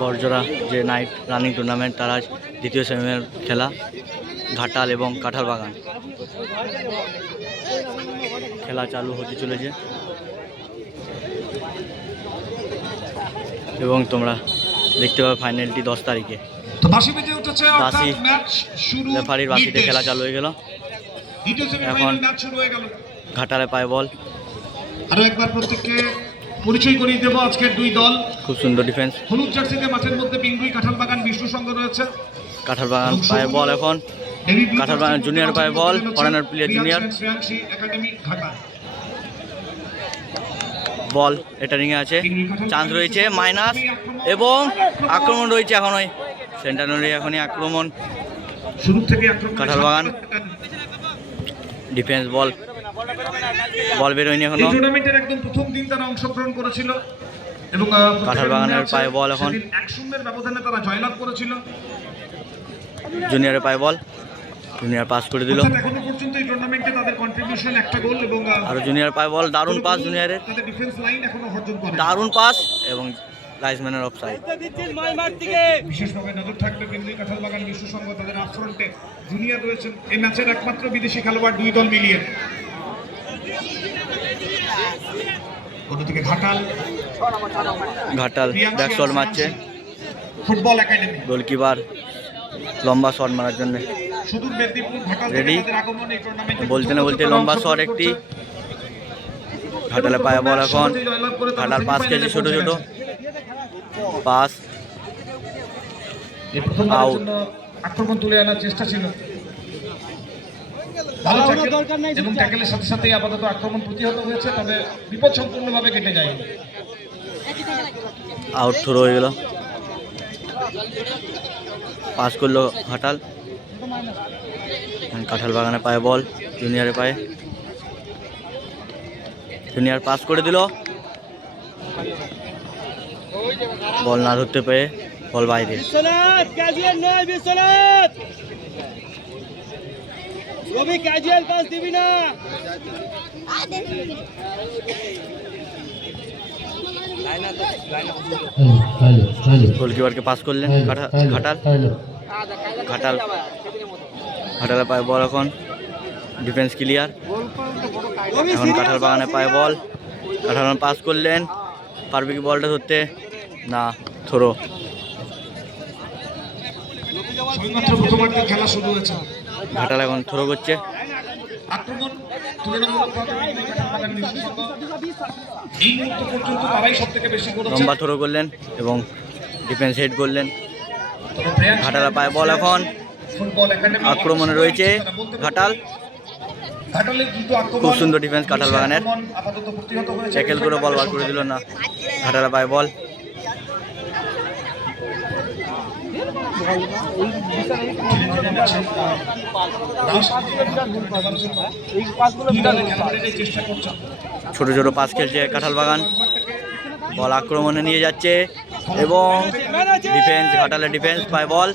বড়জোড়া যে night running tournament তার আজ দ্বিতীয় সেমির খেলা ঘাটাল এবং কাঁঠাল বাগান খেলা চালু হতে চলেছে এবং তোমরা দেখতে পাবে ফাইনালটি 10 তারিখে। বাসি রেফারির বাসিতে খেলা চালু হয়ে গেল। এখন ঘাটালে পায় বল। আরো একবার প্রত্যেককে পরিচয় করিয়ে দেবো আজকের দুই দল। খুব সুন্দর ডিফেন্স। হলুদ জার্সিতে মাঠের মধ্যে পিঙ্গুই কাঁঠাল বাগান বিষ্ণু সংঘ রয়েছে। কাঁঠাল বাগান পায় বল। এখন কাঁঠাল বাগান জুনিয়র পায় বল। ফরেনার প্লেয়ার জুনিয়র বল এটা রিংয়ে আছে। চান্স রয়েছে মাইনাস এবং আক্রমণ রয়েছে। এখন ওই সেন্টার এখনই আক্রমণ শুরু থেকে কাঁঠাল বাগান ডিফেন্স বল বেরোয়নি এখনো। টুর্নামেন্টের একদম প্রথম দিন তারা অংশগ্রহণ করেছিল এবং কাঁঠাল বাগানের পায়ে বল। এখন 1-0 ব্যবধানে তারা জয়লাভ করেছিল। জুনিয়রের পায়ে বল। জুনিয়র পাস করে দিল। এখনো পর্যন্ত এই টুর্নামেন্টে তাদের কন্ট্রিবিউশন একটা গোল এবং আরো জুনিয়র পায় বল। দারুণ পাস জুনিয়রের। তাদের ডিফেন্স লাইন এখনো অর্জন করে। দারুণ পাস এবং লাইসম্যানের অফসাইড। বিশেষভাবে নজর থাকবে বিন্দু কাঁঠাল বাগান বিশ্ব সংঘ তাদের আপফ্রন্টে জুনিয়র রয়েছেন এই ম্যাচের একমাত্র বিদেশি খেলোয়াড় দুই দল মিলিয়ে। অন্যদিকে ঘাটাল ব্যাক শট মারছে। ফুটবল একাডেমি গোলকিপার লম্বা শট মারার জন্য সুদূর মেদিনীপুর ঘাটাল রেডি। তাদের আগমন এই টুর্নামেন্টে বলতে না বলতে লম্বা শট একটি। ঘাটালে পায়ে বল। এখন ঘাটাল পাস খেলছে ছোট ছোট পাস আউট। আক্রমণ তুলে আনার চেষ্টা ছিল ভালো এবং ট্যাকেলের সাথে সাথে আপাতত আক্রমণ প্রতিহত হয়েছে, তবে বিপদ সম্পূর্ণভাবে কেটে যায়। আউট থ্রো হয়ে গেল। পাস করলো ঘাটাল। কাঁঠাল বাগানে পায়ে বল। জুনিয়রের পায়ে জুনিয়র পাস করে দিল। বল না ধরতে পেরে বল বাইরে। গোলকিপারকে পাস করলেন ঘাটালে পায়ে বল। এখন ডিফেন্স ক্লিয়ার। এখন কাঁঠাল বাগানে পায়ে বল। কাঁঠাল পাস করলেন। পারবে কি বলটা ধরতে? না, থ্রো। খেলা শুরু হয়েছে। ঘাটাল এখন থ্রো করছে। লম্বা থ্রো করলেন এবং ডিফেন্স হেড করলেন। ঘাটালে পায়ে বল। এখন আক্রমণে রয়েছে ঘাটাল। খুব সুন্দর ডিফেন্স কাঁঠাল বাগানের। ট্যাকেল করে বল বার করে দিল না। ঘাটালে পায়ে বল। ছোট ছোট পাস খেলছে কাঁঠাল বাগান। বল আক্রমণে নিয়ে যাচ্ছে এবং ডিফেন্স ঘাটালের ডিফেন্স পায় বল।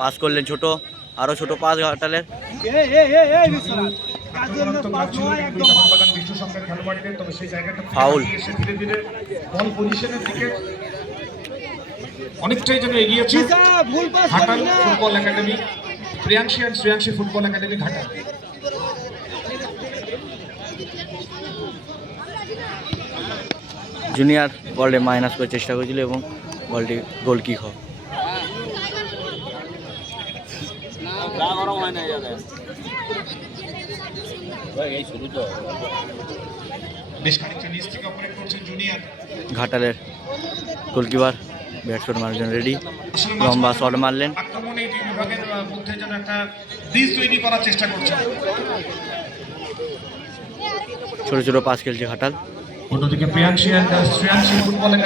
পাস করলেন ছোট। আরো ছোট পাস ঘাটালের। ফাউল। অনেকটাই যেন এগিয়েছে Ghatal football academy. Shreyanshi football academy Ghatal. Junior বলটি মাইনাস করার চেষ্টা করেছিল এবং বলটি গোলকিক হয়। ঘাটালের গোলকিপার ব্যাট শট মারার জন্য রেডি। লম্বা শট মারলেন। ছোট ছোট পাস খেলছে ঘাটাল।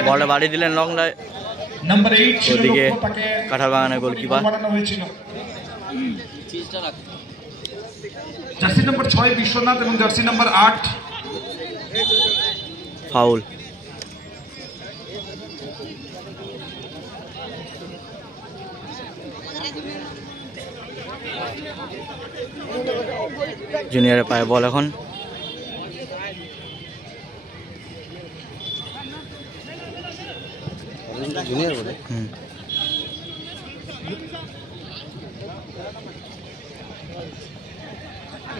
বলটা বাড়ি দিলেন লং ওদিকে কাঁঠাল বাগানের গোলকিপার। জার্সি নম্বর 6 বিশ্বনাথ এবং জার্সি নম্বর 8 ফাউল। জুনিয়রের পায়ে বল। এখন জুনিয়র বলে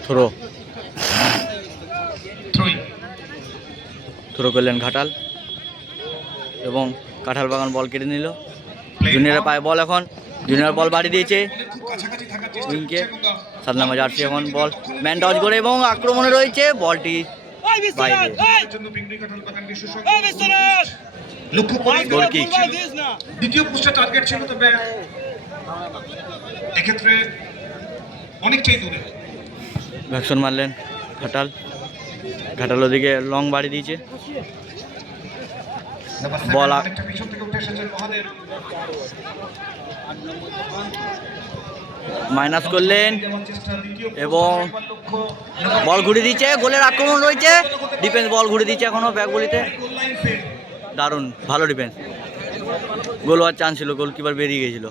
থ্রো থ্রোই থ্রো করলেন ঘাটাল এবং কাঁঠাল বাগান বল কেটে নিল। জুনিয়রের পায়ে বল, এখন জুনিয়র বল বাড়ি দিয়েছে খুব কাছাকাছি থাকার চেষ্টা উইংকে। করছে এবং 7 নম্বর জার্সি এখন বল ম্যান ডজ করে এবং আক্রমণে রয়েছে বলটি বাইরে। এর জন্য পিংড়ি কাঁঠাল বাগান বিশেষজ্ঞ লক্ষ্য করে গোল কিক। দ্বিতীয় পোস্টে টার্গেট ছিল, তবে এক্ষেত্রে অনেকটাই দূরে। ভ্যাকশন মারলেন ঘাটাল, ঘাটাল ওদিকে লং বাড়ি দিয়েছে। বল অনেকটা পিছন থেকে উঠে এসেছেন মহাদেব। মাইনাস করলেন দেওয়ার চেষ্টা, দ্বিতীয় এবং লক্ষ্য বল ঘুরে দিচ্ছে। গোলের আক্রমণ রয়েছে, ডিফেন্স বল ঘুরে দিচ্ছে এখনো ব্যাক বলিতে। Goal line fail. দারুণ ভালো ডিফেন্স, গোল হওয়ার চান্স ছিল, গোলকিপার বেরিয়ে গেছিল।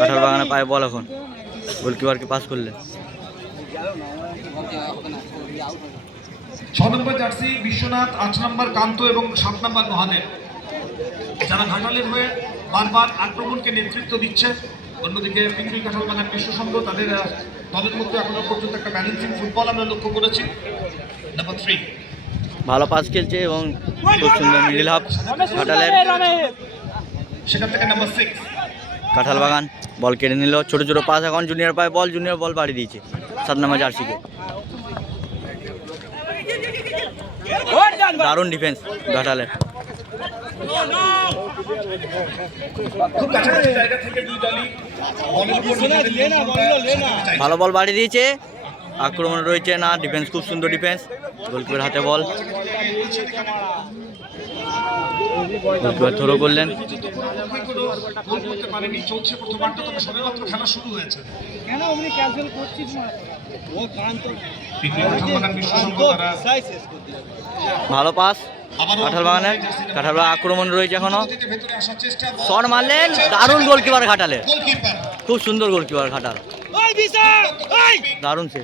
কাঁঠাল বাগানে পায়ে বল, এখন গোলকিপারকে পাস করলেন। 6 নম্বর জার্সি বিশ্বনাথ, 8 নম্বর কান্ত এবং 7 নম্বর মহাদেব, যারা ঘাটালের হয়ে বারবার আক্রমণকে নেতৃত্ব দিচ্ছে। অন্যদিকে পিংড়ি কাঁঠাল বাগান বিশ্বসংঘ, তাদের দলের মধ্যে এখনো পর্যন্ত একটা ব্যালেন্সিং ফুটবল আমরা লক্ষ্য করেছি। নাম্বার 3 ভালো পাস খেলছে এবং খুব সুন্দর মিডিল হাফ ঘাটালের। সেখান থেকে নাম্বার 6 কাঁঠাল বাগান বল কেড়ে নিল, ছোট ছোট পাস, এখন জুনিয়র পায়ে বল, জুনিয়র বল বাড়ি দিয়েছে 7 নম্বর জার্সিকে। দারুণ ডিফেন্স ঘাটালের। খুব কাছাকাছি জায়গা থেকে দুই দলই বলের উপর নিজেদের নিয়ন্ত্রণটা সাজাতে চাইছে। ভালো বল বাড়ি দিয়েছে, আক্রমণ রয়েছে না, ডিফেন্স খুব সুন্দর ডিফেন্স। গোলকিপার হাতে বল, গোলকিপার থ্রো করলেন। গোল করতে পারেনি, চলছে প্রথমার্ধ, তবে সবেমাত্র খেলা শুরু হয়েছে। কেন অমনি ক্যান্সেল করছিস না? ও কান্ত পিংড়ি কাঁঠাল বাগান বিশ্বসংঘ তারা সাই শেষ করে দিল। ভালো পাস কাঁঠাল বাগানের, কাঁঠাল বাগান আক্রমণ রয়েছে এখনো। ভেতরে আসার চেষ্টা, শট মারলেন, দারুণ গোলকিপার ঘাটালের, গোলকিপার খুব সুন্দর গোলকিপার ঘাটাল, ওই বিশাল ওই দারুণ সে।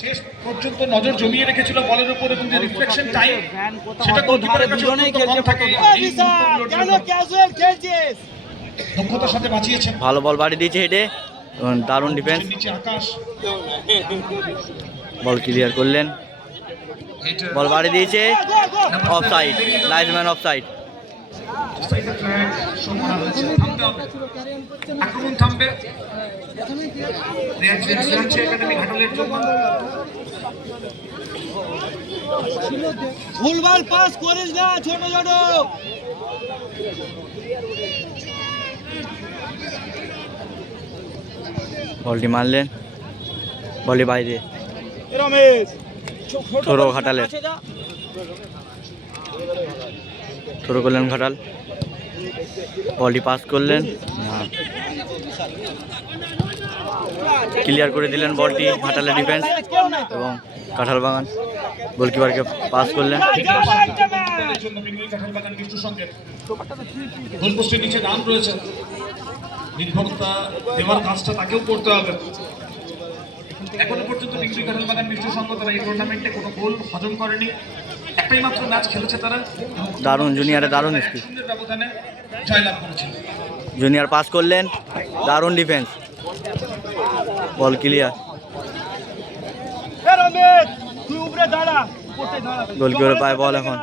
শেষ পর্যন্ত নজর জমিয়ে রেখেছিল বলের উপর এবং যে রিফ্লেকশন টাইম সেটা গোলকিপারের কাছে অত্যন্ত কম থাকে। ওই বিশাল কেন ক্যাজুয়াল খেলছিস? দক্ষতার সাথে বাঁচিয়েছেন। ভালো বল বাড়ি দিয়েছে হেডে, দারুণ ডিফেন্স, নিচে আকাশ, বল ক্লিয়ার করলেন, বল বাড়ি দিয়েছে, অফ সাইড, লাইজম্যান অফ সাইড। সাইডে ফ্ল্যাগ শো করা হয়েছে। থামতে হবে, আক্রমণ থামবে। রিয়াকশন একাডেমি ঘাটালের জন্য ভুলভাল পাস করিস না, ছোট ছোট বলটি মারলেন, বলটি বাইরে, রমেশ থ্রো ঘাটালের, থ্রো করলেন ঘাটাল, বলটি পাস করলেন, ক্লিয়ার করে দিলেন বলটি ঘাটালের ডিফেন্স এবং কাঁঠাল বাগান গোলকিপারকে পাস করলেন। জন্য পিংড়ি কাঁঠাল বাগান বিশ্বসংঘের গোলপোস্টের নিচে রান রয়েছে, নির্ভরতা দেওয়ার কাজটা তাকেও করতে হবে। এখনো পর্যন্ত পিংড়ি কাঁঠাল বাগান বিশ্বসংঘ তারা এই টুর্নামেন্টে কোনো গোল হজম করেনি, একটাই মাত্র ম্যাচ খেলেছে তারা, দারুণ জুনিয়রে দারুণ স্পিড, শূন্যের ব্যবধানে জয়লাভ করেছে। জুনিয়র পাস করলেন, দারুণ ডিফেন্স, বল ক্লিয়ার, রমেশ তুই উপরে দাঁড়া, উপরে দাঁড়া, গোলকিপারের পায়ে বল, এখন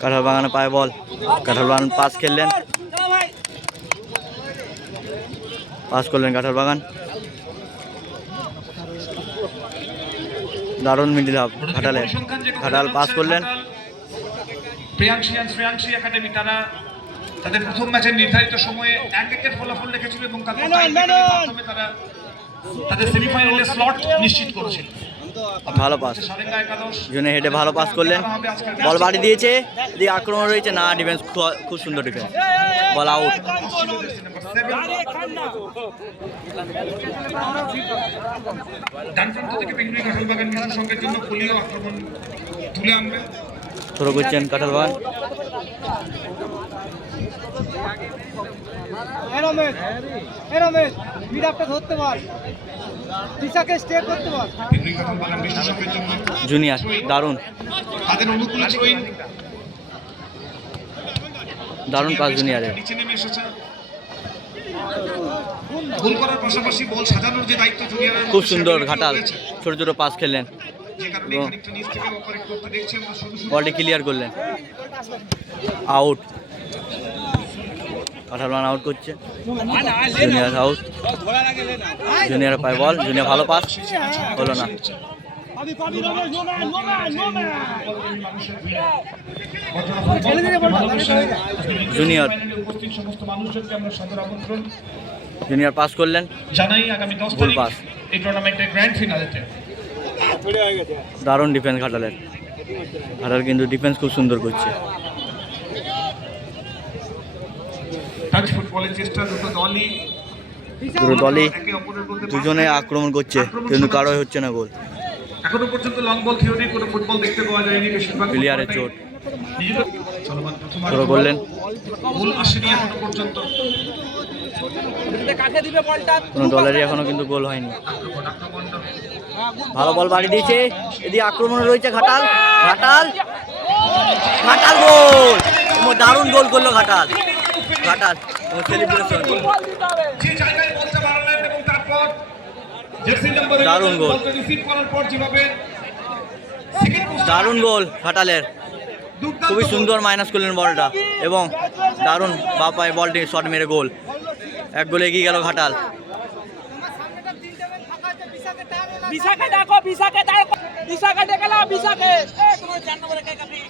কাঁঠাল বাগানে পায়ে বল, কাঁঠাল বাগান পাস খেললেন, পাস করলেন কাঁঠাল বাগান, দারুণ মিডিল হাফ ঘাটালে, ঘাটাল পাস করলেন। শ্রেয়াংশী একাডেমি তারা তাদের প্রথম ম্যাচের নির্ধারিত সময়ে 1-1 ফলাফল রেখেছিল এবং তাদের মাধ্যমে তারা তাদের সেমিফাইনালের স্লট নিশ্চিত করেছিল। ভালো পাস, সারেঙ্গা একাদশ জুনে হেডে ভালো পাস করলেন, বল বাড়ি দিয়েছে, দিয়ে আক্রমণ রয়েছে না, ডিফেন্স খুব সুন্দর ডিফেন্স, বল আউট। ডান প্রান্ত থেকে পিংড়ি কাঁঠাল বাগান বিশ্বসংঘের জন্য পোলিও আক্রমণ তুলে আনবে। থ্রো করছেন কাঁঠাল বাগান, রমেশ মিড আপটা ধরতে পার, দিশাকে স্টে করতে পার। পিকনিক কাঁঠাল বাগান বিষ্ণু সংঘের জন্য জুনিয়র দারুণ তাদের অনুকূলে থ্রোইন দারুণ পাস জুনিয়রের। নিচে নেমে এসেছে। গোল করার পাশাপাশি বল সাজানোর যে দায়িত্ব জুনিয়রের খুব সুন্দর ঘাটাল ছোট ছোট পাস খেললেন, যে কারণে খানিকটা নিচ থেকে অপারেট করতে দেখছি আমরা শুরু বলটি ক্লিয়ার করলেন, আউট। কাঁঠাল বাগান আউট করছে, জুনিয়র আউট। জুনিয়র পায় বল, জুনিয়র ভালো পাস হলো না। জুনিয়র উপস্থিত সমস্ত মানুষজনকে আমরা সাদর আমন্ত্রণ জুনিয়র পাস করলেন, জানাই আগামী 10 গোল তারিখ পাস। এই টুর্নামেন্টের গ্র্যান্ড ফিনালেতে দারুণ ডিফেন্স ঘাটালের। ঘাটাল কিন্তু ডিফেন্স খুব সুন্দর করছে। টাচ ফুটবলের চেষ্টা দুটো দলই পুরো দলই একে অপরের মধ্যে দুজনে আক্রমণ করছে, কিন্তু কারোই হচ্ছে না গোল। এখনো পর্যন্ত লং বল থিওরি কোনো ফুটবল দেখতে পাওয়া যায়নি, বেশিরভাগ প্লেয়ারের চোট নিজেদের চলমান প্রথম ধরো করলেন, গোল আসেনি এখনো পর্যন্ত। কোনো দলেরই এখনো কিন্তু গোল হয়নি। আক্রমণ ভালো বল বাড়ি দিয়েছে, এদিকে আক্রমণে রয়েছে ঘাটাল। ঘাটাল ঘাটাল গোল, দারুণ গোল করলো ঘাটাল। ঘাটাল সেলিব্রেশন, যে জায়গায় বলতে পারলেন এবং তারপর জার্সি নম্বরে দারুণ গোল। বলটা রিসিভ করার পর যেভাবে দারুণ গোল ঘাটালের। খুবই সুন্দর মাইনাস করলেন বলটা এবং দারুণ বাপায় বলটি শট মেরে গোল। এক গোলে এগিয়ে গেল ঘাটাল। বিশাকে ডাকো, বিশাকে ডাকো, বিশাকে ডেকে নাও, বিশাকে। তোমার 4 নম্বরে কে কাটি?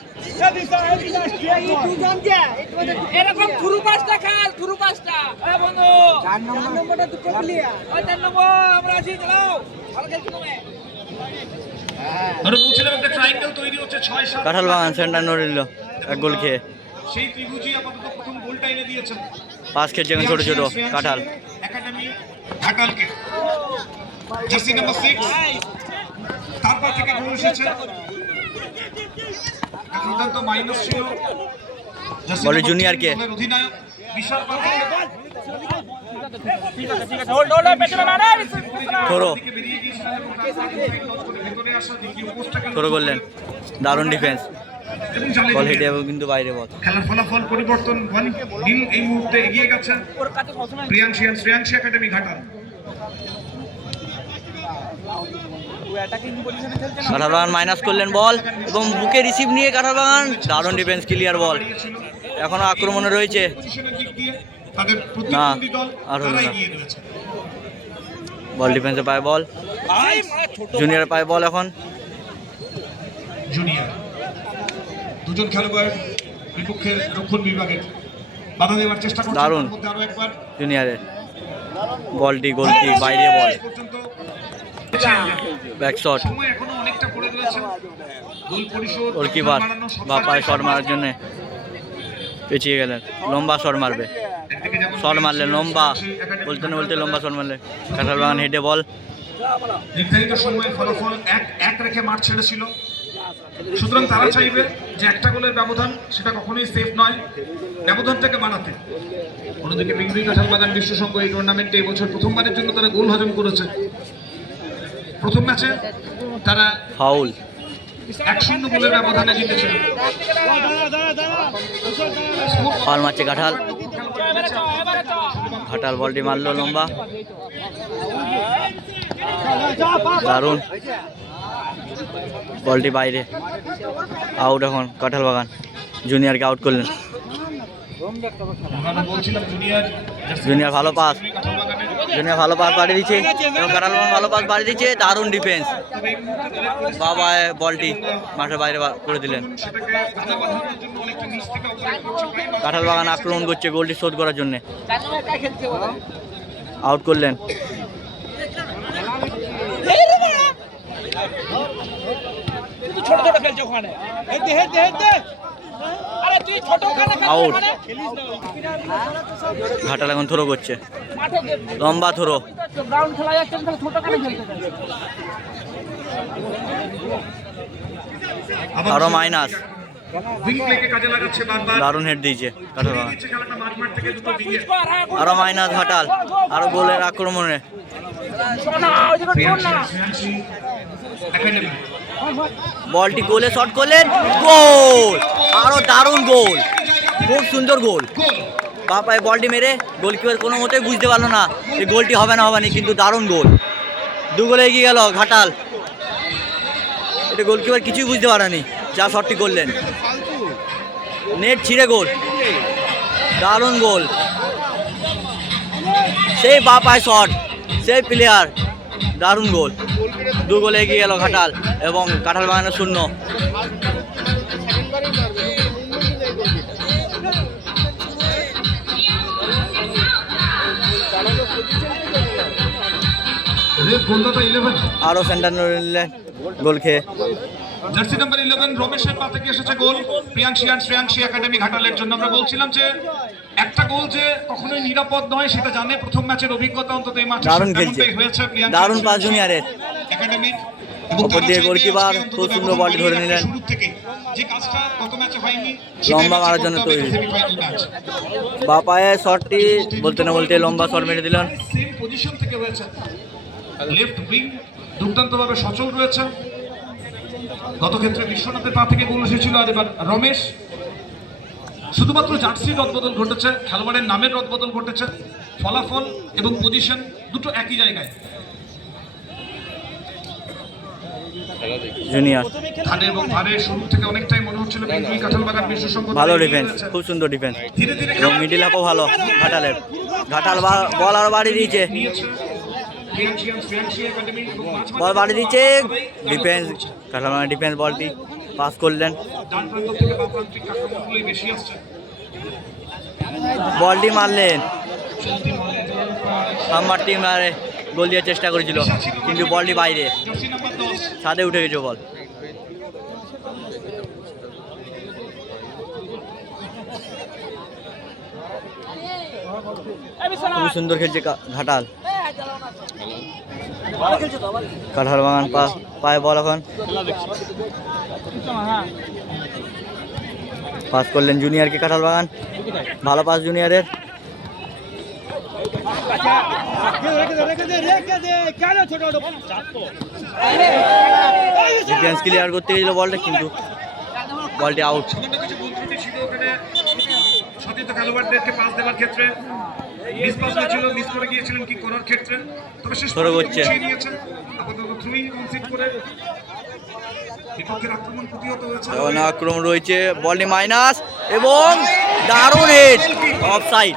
এরকম থ্রু পাসটা খেল, থ্রু পাসটা। এ বন্ধু 4 নম্বরটা দুটো প্লেয়ার, ওই 4 নম্বর আমরা আছি, চলো ভালো খেলছি তুমি। ধরে বলছিলাম একটা ট্রায়াঙ্গেল তৈরি হচ্ছে 6-7 কাঁঠাল বাগান সেন্টার নড়িল এক গোল খেয়ে। সেই ত্রিভুজই আপাতত প্রথম গোলটা এনে দিয়েছেন পাস খেলছে এখন ছোট ছোট কাঁঠাল। একাডেমি ঘাটালকে জার্সি নাম্বার 6 তারপর থেকে গোল এসেছে। দুর্দান্ত মাইনাস ছিল জার্সি বলে নাম্বার জুনিয়রকে। 6 অধিনায়ক বিশাল ঠিক আছে, হোল্ড হোল্ড, পেছনে না রে, থরো বেরিয়ে গিয়েছিলেন এবং তারপর ভেতরে আসা দ্বিতীয় পোস্টটাকে থরো করলেন, দারুণ ডিফেন্স। এবং জালে বল ঢুকে হেঁটে কিন্তু বাইরে বল। খেলার ফলাফল পরিবর্তন নীল এই মুহূর্তে এগিয়ে গেছে ওর কাছে সবসময় শ্রেয়াংশী একাডেমি ঘাটাল। অ্যাটাকিং পজিশনে খেলছে না। কাঁঠাল বাগান মাইনাস করলেন বল এবং বুকে রিসিভ নিয়ে কাঁঠাল বাগান দারুণ ডিফেন্স, ক্লিয়ার বল। এখনো আক্রমণে রয়েছে, পজিশনের দিক দিয়ে তাদের প্রতিদ্বন্দ্বী দল আর হলো তারা না। এগিয়ে রয়েছে। বল ডিফেন্সে পায় বল, জুনিয়র পায় বল এখন। জুনিয়র দুজন খেলোয়াড় বিপক্ষের রক্ষণ বিভাগের বাধা দেওয়ার চেষ্টা করছে, দারুণ। তার মধ্যে আরো একবার জুনিয়রের বলটি গোলটি বাইরে বল, পর্যন্ত ব্যাক শট। সময় এখনো অনেকটা পড়ে রয়েছে। গোল পরিশোধ গোলকিপার বাড়ানো সব বা পায়ে শট মারার জন্য পেছিয়ে গেলেন, লম্বা শট মারবে। একদিকে যেমন শট মারলেন লম্বা, বলতে না বলতে লম্বা শট মারলে কাঁঠাল বাগান হেডে বল। নির্ধারিত সময়ে ফলাফল এক রেখে মাঠ ছেড়েছিল, সুতরাং তারা চাইবে যে একটা গোলের ব্যবধান সেটা কখনোই সেফ নয়, ব্যবধানটাকে বাড়াতে। অন্যদিকে পিংরি কাঁঠাল বাগান বিশ্ব সংঘ এই টুর্নামেন্টে এবছর প্রথমবারের জন্য তারা গোল হজম করেছে। প্রথম ম্যাচে তারা ফাউল, 1-0 গোলের ব্যবধানে জিতেছিল। ফাউল মারছে কাঁঠাল। ঘাটাল বলটি মারলো লম্বা, দারুণ বলটি বাইরে, আউট। এখন কাঁঠাল বাগান জুনিয়রকে আউট করলেন। আমরা বলছিলাম জুনিয়র ভালো পাস, কাঁঠাল বাগানের জুনিয়র ভালো পাস বাড়িয়ে দিচ্ছে এবং কাঁঠাল বাগান ভালো পাস বাড়িয়ে দিচ্ছে, দারুণ ডিফেন্স। বাবা বলটি মাঠের বাইরে করে দিলেন। সেটাকে বাধা বাঁধানোর জন্য অনেকটা নিচ থেকে অপারেট করছে প্রায় কাঁঠাল বাগান আক্রমণ করছে গোলটি শোধ করার জন্য, 4 নম্বরে কে খেলছে বলো? আউট করলেন। তুই ছোট ছোট খেলছে ওখানে, হেঁটে হেঁটে হেঁটে আরে তুই ছোট ওখানে খেলছিস Out. ওখানে? ঘাটাল এখন থ্রো করছে, মাঠে লম্বা থ্রো, গ্রাউন্ড খেলা যাচ্ছে না, তাহলে ছোট ওখানে খেলতে চাই। আরো মাইনাস। উইং প্লেকে কাজে লাগাচ্ছে বারবার। দারুণ হেড দিয়েছে কাঁঠাল বাগান। দিচ্ছে খেলাটা মাঠ থেকে দুটো উইংয়ে। আরো মাইনাস ঘাটাল, আরো গোলের আক্রমণে শ্রেয়াংশী একাডেমি বলটি গোলে শট করলেন, গোল! আরো দারুণ গোল, খুব সুন্দর গোল। গোল। বাপায় বলটি মেরে গোলকিপার কোনো মতেই বুঝতে পারলো না এই গোলটি হবে না কিন্তু দারুণ গোল। 2 গোলে এগিয়ে গেল ঘাটাল। এটা গোলকিপার কিছুই বুঝতে পারেনি যা শটটি করলেন, নেট ছিঁড়ে গোল, দারুণ গোল। সেই বাপায় শট, সেই প্লেয়ার, দারুণ গোল। 2 গোলে এগিয়ে গেল ঘাটাল এবং কাঁঠাল বাগানের 0। রেড গোলদাতা 11 আরও সেন্টার নিলেন গোল খেয়ে। জার্সি নাম্বার 11 রমেশের পা থেকে এসেছে গোল প্রিয়াংশী আর শ্রেয়াংশী একাডেমি ঘাটালের জন্য। আমরা বলছিলাম যে একটা গোল যে কখনোই নিরাপদ নয় সেটা জানে প্রথম ম্যাচের অভিজ্ঞতা, অন্তত এই ম্যাচে দারুণ খেলছে, হয়েছে প্রিয়াংশী দারুণ পাস জুনিয়রের। একাডেমি ওপর দিয়ে গোলকিপার খুব সুন্দর বলটি ধরে নিলেন। শুরু থেকে যে কাজটা গত ম্যাচে হয়নি লম্বা মারার জন্য তৈরি। বাপায়ের শটটি বলতে না বলতে লম্বা শট মেরে দিলেন। সেম পজিশন থেকে হয়েছে, লেফট উইং দুর্দান্তভাবে সচল রয়েছে। গত ক্ষেত্রে বিশ্বনাথের পা থেকে গোল এসেছিল, আর এবার রমেশ। শুধুমাত্র জার্সির রদবদল ঘটেছে, খেলোয়াড়ের নামের রদবদল ঘটেছে, ফলাফল এবং পজিশন দুটো একই জায়গায়। জুনিয়র ধানে এবং ধারে শুরু থেকে অনেকটাই মনে হচ্ছিল পিঙ্গুই কাঁঠালবাগান বিশ্ব সংঘ ভালো ডিফেন্স, খুব সুন্দর ডিফেন্স ধীরে ধীরে এবং মিডিল হাফও ভালো ঘাটালের। ঘাটাল বল আরো বাড়ি দিয়েছে, নিয়েছে শ্রেয়াংশী একাডেমি এবং বল বাড়ি দিচ্ছে। ডিফেন্স কাঁঠাল বাগানের ডিফেন্স বলটি পাস করলেন, ডান প্রান্ত থেকে বাম প্রান্তিক আক্রমণগুলোই বেশি আসছে। বলটি মারলেন। আমার টিম মারে গোল দেওয়ার চেষ্টা করেছিল কিন্তু বলটি বাইরে, জার্সি নাম্বার 10 ছাদে উঠে গেছে বল। খুব সুন্দর খেলছে ঘাটাল। কাঁঠাল বাগান পায়ে বল এখন পাস করলেন জুনিয়রকে কাঁঠাল বাগান, ভালো পাস জুনিয়রের। ডিফেন্স ক্লিয়ার করতে গেছিল বলটা কিন্তু বলটি আউট। সামান্য কিছু ভুল ত্রুটি ছিল ওখানে সতীর্থ খেলোয়াড়দেরকে পাস দেওয়ার ক্ষেত্রে, মিস পাস হয়েছিল, মিস করে গিয়েছিলেন কি করার ক্ষেত্রে, তবে শেষ ধরে করছে। নিয়েছেন আপাতত থ্রুই কনসিড করে বিপক্ষের আক্রমণ প্রতিহত হয়েছে। এখন আক্রমণ রয়েছে, বলটি মাইনাস এবং দারুণ হেড, অফসাইড,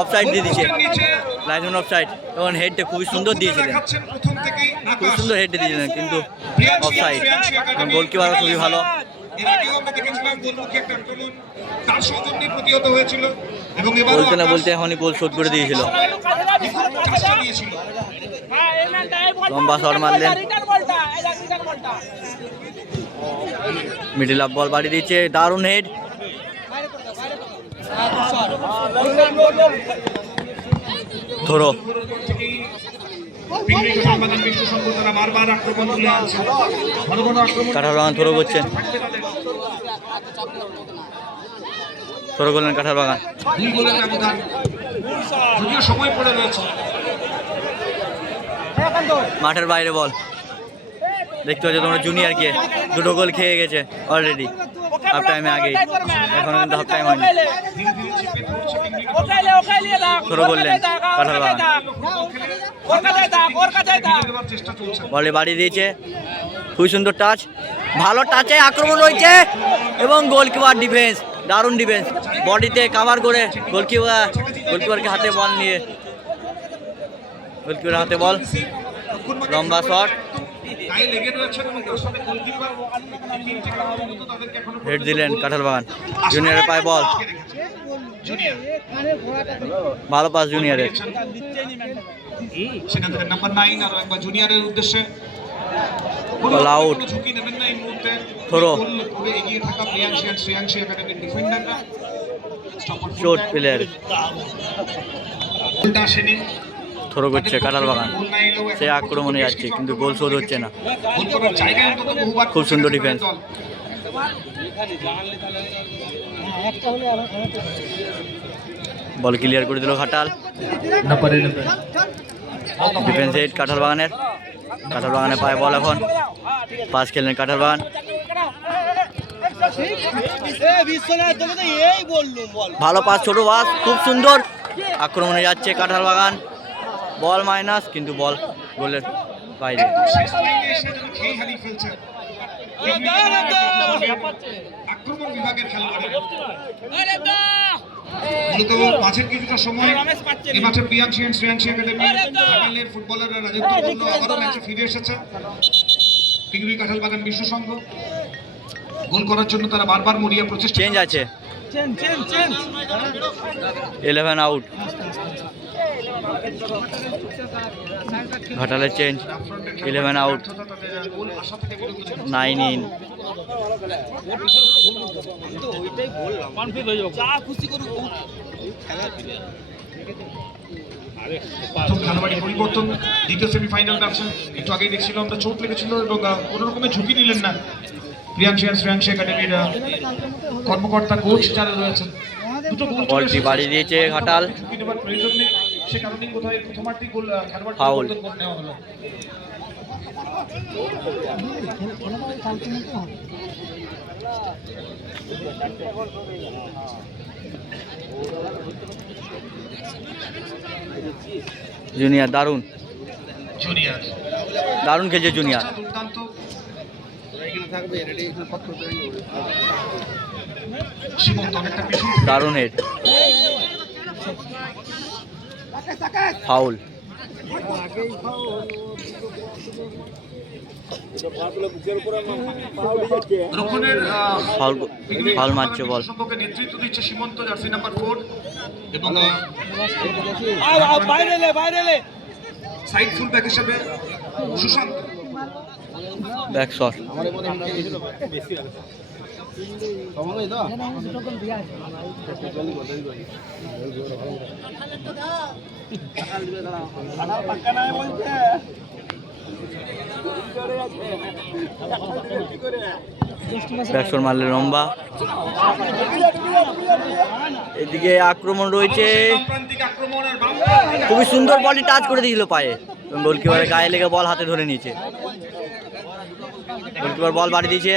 অফসাইড দিয়ে দিচ্ছে নিচে লাইন অফসাইড। এবং হেডটা খুবই সুন্দর দিয়েছিলেন, দেখাচ্ছেন প্রথম থেকেই খুব আকাশ। সুন্দর হেড দিয়েছিলেন কিন্তু অফসাইড। গোলকিপার খুবই ভালো, এর আগেও আমরা দেখেছিলাম গোলমুখী একটা আক্রমণ তার সৌজন্যে প্রতিহত হয়েছিল এবং এবারও বলতে না আকাশ বলতে এখনই গোল শোধ করে দিয়েছিল। কাজটা দিয়েছিল। লম্বা শট মারলেন, মিডিল আপ বল বাড়ি দিচ্ছে, দারুণ হেড। ধরো পিঙ্গুই কাঁঠালবাগান বিশ্ব সংঘ তারা বারবার আক্রমণ তুলে আনছে, ঘন ঘন আক্রমণ কাঁঠাল বাগান থ্রো করছেন, থ্রো করলেন কাঁঠাল বাগান। 2 গোলের ব্যবধান, যদিও সময় পড়ে রয়েছে। মাঠের বাইরে বল দেখতে পাচ্ছ তোমরা, জুনিয়রকে 2টো গোল খেয়ে গেছে অলরেডি হাফ টাইমে আগেই, এখন কিন্তু হাফ টাইম হয়নি। ধীরে ধীরে চেপে ধরছে পিঙ্গুই থ্রো করলেন কাঁঠাল বাগান, দেওয়ার চেষ্টা চলছে। বলে বাড়ি দিয়েছে, খুবই সুন্দর টাচ, ভালো টাচে আক্রমণ রয়েছে এবং গোলকিপার ডিফেন্স, দারুণ ডিফেন্স, বডিতে কাভার করে গোলকিপারকে হাতে বল নিয়ে, গোলকিপার হাতে বল, লম্বা শট, গায়ে লেগে রয়েছেন এবং তার সাথে গোলকিপার এই তিনটি কারণে মূলত তাদেরকে এখনো হেড দিলেন কাঁঠাল বাগান। জুনিয়রের পায়ে বল, জুনিয়র ভালো পাস জুনিয়রের। সেখান থেকে নাম্বার 9 আরো একবার জুনিয়রের উদ্দেশ্যে Ball out. কোনো ঝুঁকি নেবেন না এই মুহূর্তে। Throw. গোল করে এগিয়ে থাকা প্রিয়াংশী আর শ্রেয়াংশী একাডেমির ডিফেন্ডাররা শর্ট প্লেয়ার গোলটা আসেনি। থ্রো করছে কাঁঠাল বাগান, সে আক্রমণে যাচ্ছে কিন্তু গোল শোধ হচ্ছে না। গোল করার জায়গায় অন্তত বহুবার খুব সুন্দর ডিফেন্স। দল। একটা হলে আর বল ক্লিয়ার করে দিল ঘাটাল। ডিফেন্স হেড কাঁঠাল বাগানের। কাঁঠাল বাগানে পায় বল এখন। পাস খেললেন কাঁঠাল বাগান। ভালো পাস, ছোট পাস, খুব সুন্দর। আক্রমণে যাচ্ছে কাঁঠাল বাগান। বল মাইনাস, কিন্তু বল গোলের বাইরে। শেষ লাইনে এসে যেন খেই হারিয়ে ফেলছে আক্রমণ বিভাগের খেলোয়াড়েরা। মূলত মাঝের কিছুটা সময় এই মাঠে প্রিয়াংশী এন্ড শ্রেয়াংশী একাডেমি ঘাটালের ফুটবলাররা রাজত্ব করলো, আবারও ম্যাচে ফিরে এসেছে পিঙ্গুড়ি কাঁঠাল বাগান বিশ্ব সংঘ। গোল করার জন্য তারা বারবার মরিয়া প্রচেষ্টা। চেঞ্জ আছে, 11 আউট। ঘাটালের চেঞ্জ, 11 আউট, 9 ইন। প্রথম খেলোয়াড়ি পরিবর্তন দ্বিতীয় সেমিফাইনাল ম্যাচে। একটু আগেই দেখছিলাম আমরা চোট লেগেছিল এবং কোনো রকমের ঝুঁকি নিলেন না প্রিয়াংশী এন্ড শ্রেয়াংশী একাডেমির কর্মকর্তা কোচ যারা রয়েছেন। দুটো গোল বলটি বাড়ি দিয়েছে ঘাটাল। ঝুঁকি নেওয়ার প্রয়োজন নেই, সে কারণেই বোধহয় প্রথমার্ধেই গোল খেলোয়াড় ফাউল। পরিবর্তন করে নেওয়া হলো। জুনিয়র দারুণ, জুনিয়র দারুণ খেলছে জুনিয়র। দুর্দান্ত সীমন্ত অনেকটা পিছন দারুণ হেড, ফাউল। রক্ষণের ফাউল, ফাউল মারছে বল। সম্পর্কে নেতৃত্ব দিচ্ছে সীমন্ত, জার্সি নাম্বার 4 এবং সাইড ফুল ব্যাক হিসেবে সুশান্ত। ব্যাক শট, ব্যাকশট মারলে লম্বা। এদিকে আক্রমণ রয়েছে, খুবই সুন্দর। বলটি টাচ করে দিয়েছিল পায়ে, গোলকিপারের গায়ে লেগে বল হাতে ধরে নিয়েছে। গোলকিপার বল বাড়ি দিয়েছে।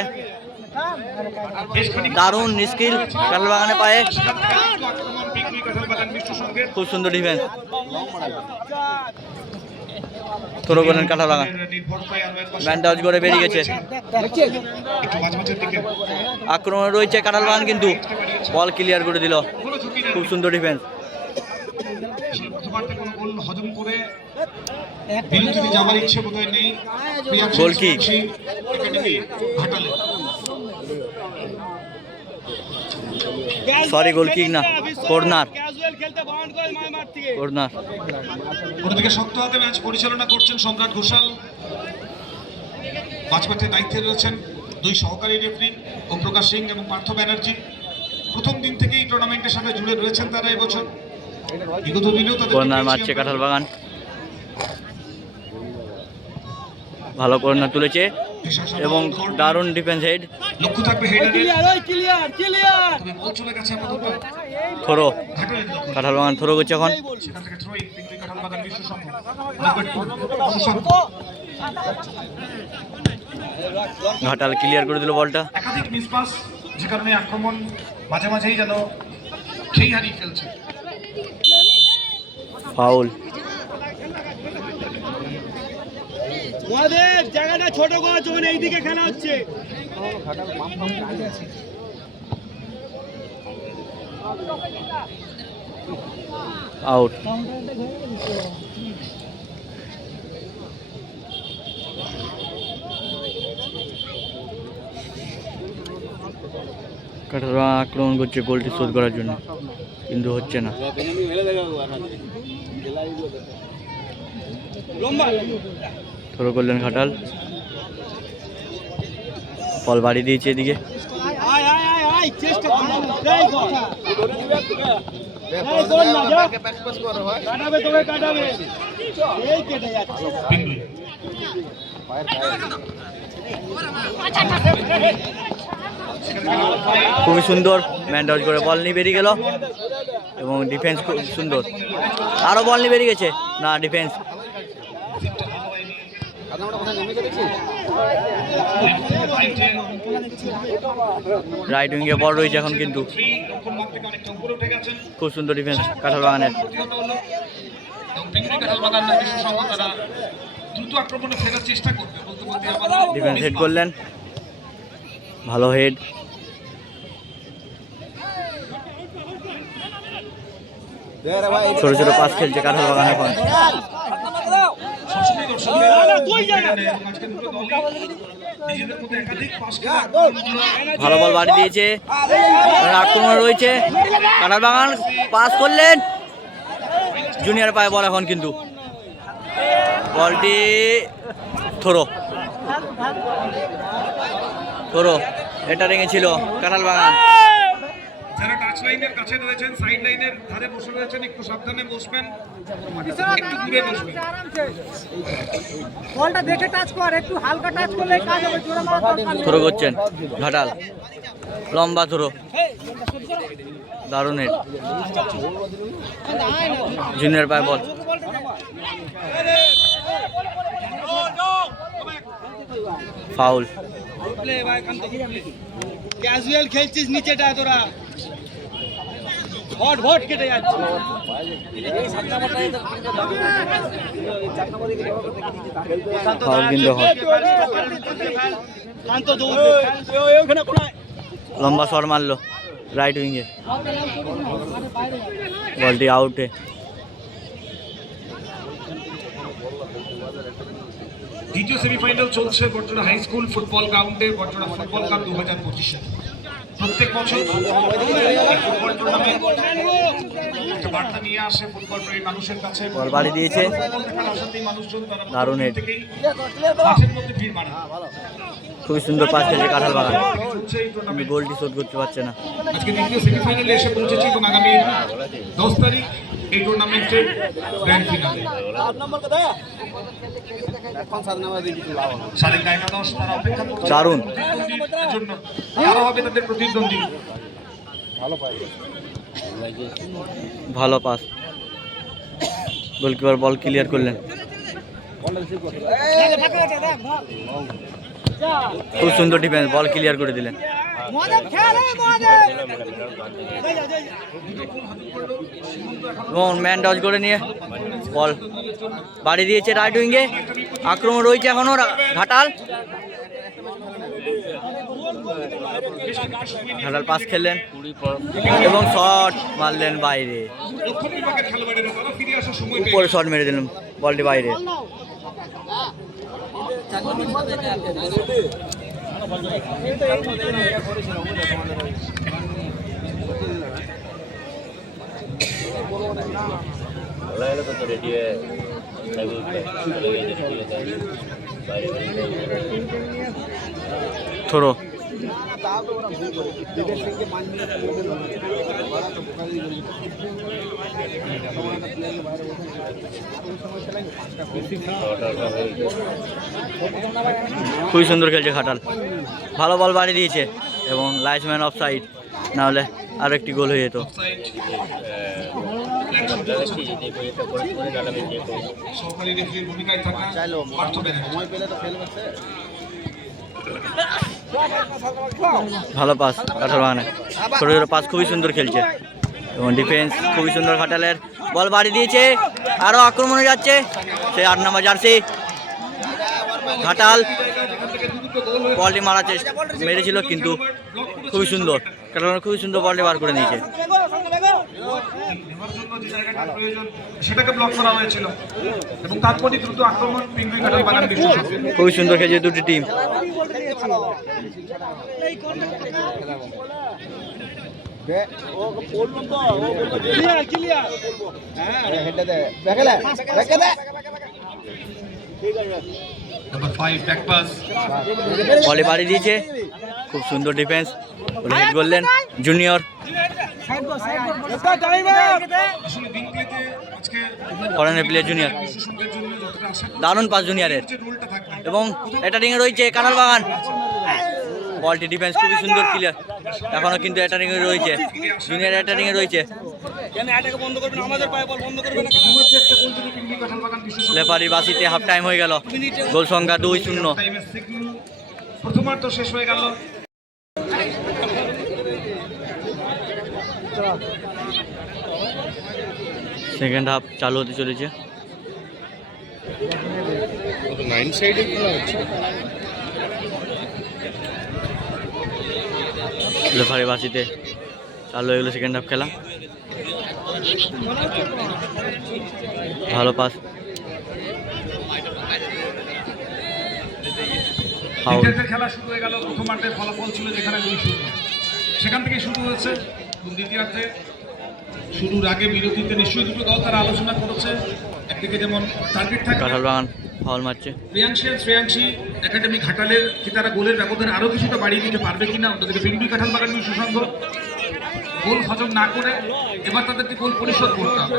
দারুণ স্কিল কাঁঠাল বাগানে পায়ে, খুব সুন্দর ডিফেন্স। থ্রো করলেন কাঁঠাল বাগান, ব্যান্ডাজ করে বেরিয়ে গেছে। আক্রমণ রয়েছে কাঁঠাল বাগান, কিন্তু বল ক্লিয়ার করে দিল। খুব সুন্দর ডিফেন্স। গোল কিক, সরি গোল কিক না, কর্নার। কর্নার। অন্যদিকে শক্ত হাতে ম্যাচ পরিচালনা করছেন সম্রাট ঘোষাল। মাঝমাঠে দায়িত্বে রয়েছেন দুই সহকারী রেফারি ওম প্রকাশ সিং এবং পার্থ ব্যানার্জি। প্রথম দিন থেকেই টুর্নামেন্টের সাথে জুড়ে রয়েছেন তারা এবছর। বিগত দিনেও তাদের কর্নার মারছে কাঁঠাল বাগান, ভালো কর্নার তুলেছে এবং দারুণ ডিফেন্স হেড। লক্ষ্য থাকবে হেডারে। তবে বল চলে গেছে আপাতত থ্রো, ঘাটালের দখল। কাঁঠাল বাগান থ্রো করছে এখন। সেখান থেকে থ্রোইং পিঙ্গলি কাঁঠাল বাগান বিশ্ব সংঘ। সুশান্ত ঘাটাল ক্লিয়ার করে দিল বলটা। একাধিক মিসপাস, যে কারণে আক্রমণ মাঝে মাঝেই যেন খেই হারিয়ে ফেলছে। ফাউল। জায়গাটা ছোট করার জন্য এইদিকে খেলা হচ্ছে। আউট। কাঁঠাল আক্রমণ করছে গোলটি শোধ করার জন্য, কিন্তু হচ্ছে না। থ্রো করলেন ঘাটাল, বল বাড়ি দিয়েছে এদিকে। খুবই সুন্দর ম্যান ডজ করে বল নিয়ে বেরিয়ে গেল এবং ডিফেন্স খুব সুন্দর, আরও বল নিয়ে বেরিয়ে গেছে না ডিফেন্স। রাইট উইঙ্গে বল রয়েছে এখন কিন্তু, খুব সুন্দর ডিফেন্স কাঁঠাল বাগানের। ডিফেন্স হেড করলেন, ভালো হেড। ছোট ছোট পাস খেলছে কাঁঠাল বাগান এখন। ভালো বল বাড়ি দিয়েছে, আক্রমণ রয়েছে কাঁঠাল বাগান, পাস করলেন জুনিয়র পায়ে বল এখন কিন্তু, বলটি থ্রো এটা রেঙেছিল কাঁঠাল বাগান। যারা টাচ লাইনের কাছে রয়েছেন, সাইড লাইনের ধারে বসে রয়েছেন, একটু সাবধানে বসবেন, একটু দূরে বসবেন। বলটা দেখে টাচ কর, একটু হালকা টাচ করলে কাজ হবে, জোরে মারা দরকার নেই। থ্রো করছেন ঘাটাল, লম্বা থ্রো, দারুণ হেড, জুনিয়র পায়ে বল। ফাউল। ক্যাজুয়াল খেলছিস নিচেটা তোরা, ভট ভট কেটে যাচ্ছে। ফাউল কিন্তু হয়। লম্বা শট মারলো রাইট উইঙ্গে, বলটি আউটে। দ্বিতীয় সেমিফাইনাল চলছে বটজোড়া হাই স্কুল ফুটবল গ্রাউন্ডে, বটজোড়া ফুটবল কাপ 2025। প্রত্যেক বছর এই ফুটবল টুর্নামেন্ট একটা বার্তা নিয়ে আসে ফুটবল প্রেমী মানুষের কাছে। বল বাড়ি দিয়েছে, মানুষজন তারা দারুণ হেড, মাঠের মধ্যে ভিড় বাড়ে। খুবই সুন্দর পাস খেলছে কাঁঠাল বাগান, চলছে এই আমি গোলটি শোধ করতে পারছে না। আজকে দ্বিতীয় সেমিফাইনালে এসে পৌঁছেছি এবং আগামী 10 তারিখ এই টুর্নামেন্টের গ্র্যান্ড ফিনালে। 11:30 তারা অপেক্ষা করছে দারুণ জন্য, আরো হবে তাদের প্রতিদ্বন্দ্বী। ভালো পাস, গোলকিপার বল ক্লিয়ার করলেন, খুব সুন্দর ডিফেন্স, বল ক্লিয়ার করে দিলেন। এবং ম্যান ডজ করে নিয়ে বল বাড়ি দিয়েছে রাইট উইঙ্গে, আক্রমণ রয়েছে এখনো ঘাটাল। ঘাটাল পাস খেললেন এবং শট মারলেন বাইরে, দক্ষিণ বিভাগের খেলোয়াড়েরা তারা ফিরে আসার সময় উপরে শট মেরে দিলেন, বলটি বাইরে। থ্রো, খুবই সুন্দর খেলছে ঘাটাল, ভালো বল বাড়ি দিয়েছে এবং লাইটসম্যান অফ সাইড, নাহলে আরো একটি গোল হয়ে যেত। সহকারী রেফারির ভূমিকায় থাকা পার্থ ব্যানার্জি। ভালো পাস কাঁঠাল বাগানে, ছোটো ছোটো পাস খুবই সুন্দর খেলছে এবং ডিফেন্স খুবই সুন্দর ঘাটালের, বল বাড়ি দিয়েছে, আরও আক্রমণে যাচ্ছে সে 8 নম্বর জার্সি ঘাটাল। বলটি মারার চেষ্টা মেরেছিল কিন্তু খুবই সুন্দর, কারণ খুবই সুন্দর বলটি বার করে নিয়েছে। সেটাকে ব্লক করা হয়েছিল এবং তারপরে দ্রুত আক্রমণ পিঙ্গুই কাঁঠাল বাগান। খুবই সুন্দর খেলছে দুটি টিম। বলে বাড়ি দিয়েছে, খুব সুন্দর ডিফেন্স, হেড করলেন জুনিয়র। ফরেনের প্লেয়ার জুনিয়র, দারুণ পাস জুনিয়রের এবং এটা রিংয়ে রয়েছে কাঁঠাল বাগান, বলটি ডিফেন্স খুবই সুন্দর ক্লিয়ার, এখনো কিন্তু অ্যাটাকিং এ রয়েছে, জুনিয়র অ্যাটাকিং এ রয়েছে। লেপারি বাসিতে হাফ টাইম হয়ে গেল, গোল সংখ্যা 2-0। প্রথমার্ধ শেষ হয়ে গেল। সেকেন্ড হাফ চালু হতে চলেছে। লেফারি বাসিতে চালু হয়ে গেল সেকেন্ড হাফ খেলা। ভালো পাস, দ্বিতীয়ার্ধের খেলা শুরু হয়ে গেল। প্রথমার্ধের ফলাফল ছিল যেখানে 2-0, সেখান থেকে শুরু হয়েছে দ্বিতীয়ার্ধে। শুরুর আগে বিরতিতে নিশ্চয়ই দুটো দল তারা আলোচনা করেছে। একদিকে যেমন টার্গেট থাকে কাঁঠাল বাগান ফাউল মারছে। শ্রেয়াংশী একাডেমি ঘাটালের কি তারা গোলের ব্যবধান আরও কিছুটা বাড়িয়ে দিতে পারবে কিনা, অন্যদিকে পিন্ডি কাঁঠাল বাগান বিশ্ব সংঘ গোল হজম না করে এবার তাদেরকে গোল পরিশোধ করতে হবে।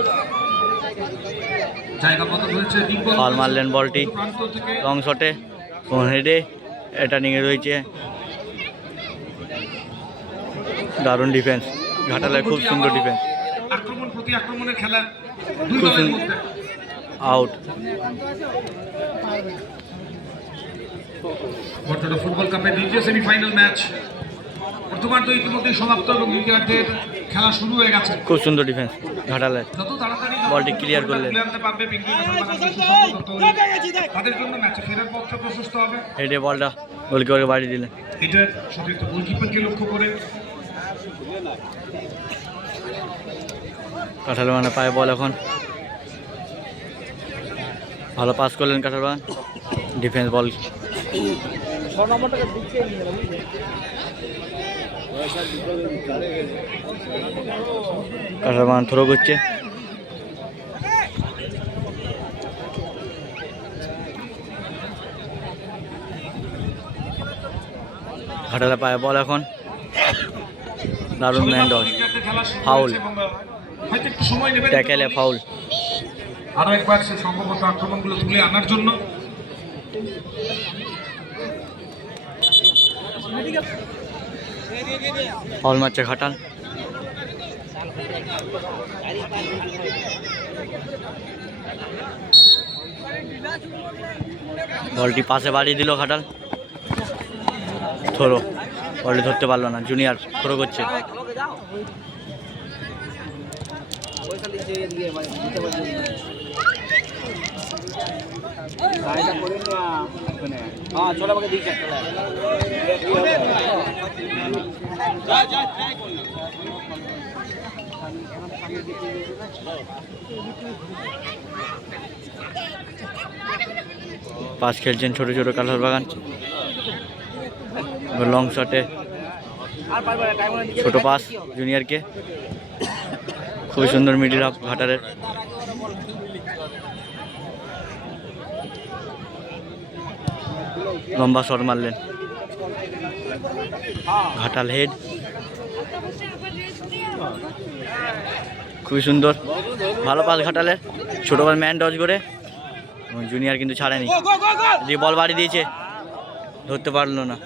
জায়গা বদল হয়েছে, ফাউল মারলেন বলটি প্রান্ত থেকে লং শটে, হেডে অ্যাটাকিং এ রয়েছে। দারুণ ডিফেন্স, ঘাটালের খুব সুন্দর ডিফেন্স, আক্রমণ প্রতি আক্রমণের খেলা দুই খুব দলের সুন্দর। মধ্যে। আউট। বর্তমানে ফুটবল কাপের দ্বিতীয় সেমিফাইনাল ম্যাচ প্রথমার্ধ ইতিমধ্যেই সমাপ্ত এবং দ্বিতীয়ার্ধের খেলা শুরু হয়ে গেছে। খুব সুন্দর ডিফেন্স ঘাটালের, যত তাড়াতাড়ি বলটি ক্লিয়ার করলেন। আনতে পারবে পিঙ্কি তাদের জন্য ম্যাচে ফেরার পথটা প্রশস্ত হবে। হেডে বলটা গোলকিপারকে বাড়ি দিলেন। এটার সতীর্থ গোলকিপারকে লক্ষ্য করে কাঁঠাল বাগানের পায়ে বল এখন, ভালো পাস করলেন কাঁঠাল বাগান, ডিফেন্স বল। কাঁঠাল বাগান থ্রো করছে, ঘাটালে পায়ে বল এখন, দারুণ ম্যান ডজ, খেলা শুরু ফাউল, হয়েছে এবং হয়তো একটু সময় নেবে ট্যাকেলে ফাউল। আরো একবার সে সম্ভবত আক্রমণগুলো তুলে আনার জন্য। ফাউল মারছে ঘাটাল। বলটি পাশে বাড়িয়ে দিল ঘাটাল, থ্রো, বলটি ধরতে পারলো না, জুনিয়র থ্রো করছে। পাস খেলছেন ছোট ছোট কাঁঠাল বাগান, লং শটে ছোট পাস জুনিয়রকে, খুবই সুন্দর মিডিল অফ ঘাটালের। লম্বা শট মারলেন ঘাটাল, হেড খুবই সুন্দর, ভালো পাস ঘাটালের, ছোট বল ম্যান ডজ করে এবং জুনিয়র কিন্তু ছাড়েনি, দিয়ে বল বাড়ি দিয়েছে, ধরতে পারলো না।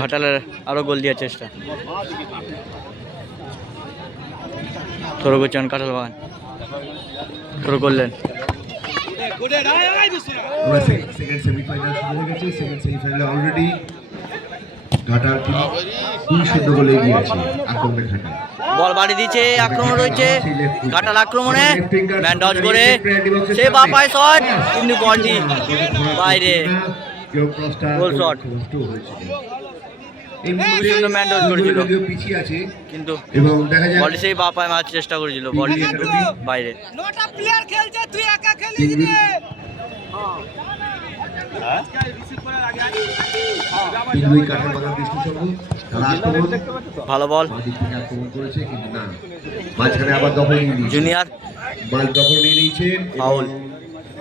ঘাটালের আরো গোল দেওয়ার চেষ্টা, থ্রো করছেন কাঁঠাল বাগান, থ্রো করলেন। সেকেন্ড সেমিফাইনাল শুরু হয়ে গেছে। সেকেন্ড সেমিফাইনালে অলরেডি ঘাটাল 2-0 গোলে এগিয়ে আছে আক্রমণে ঘাটাল। বল বাড়ি দিয়েছে, আক্রমণ রয়েছে ঘাটাল, আক্রমণে ম্যান ডজ করে সে বাপায় শট, কিন্তু বলটি বাইরে, গোল শট। খুবই সুন্দর ম্যান ডজ করেছিল পিছিয়ে আছে কিন্তু এবং দেখা যায় বলটি সেই বাপায় মারার চেষ্টা করেছিল, বলটি বাইরে। নটা প্লেয়ার খেলছে, তুই একা খেলিস রে। দুই কাঠের বাগান দৃষ্টি সংঘ তারা আক্রমণ ভালো বল, বাঁ দিক থেকে আক্রমণ করেছে কিন্তু না, মাঝখানে আবার দখল নিয়ে নিয়েছে, জুনিয়র বল দখল নিয়ে নিয়েছেন, ফাউল।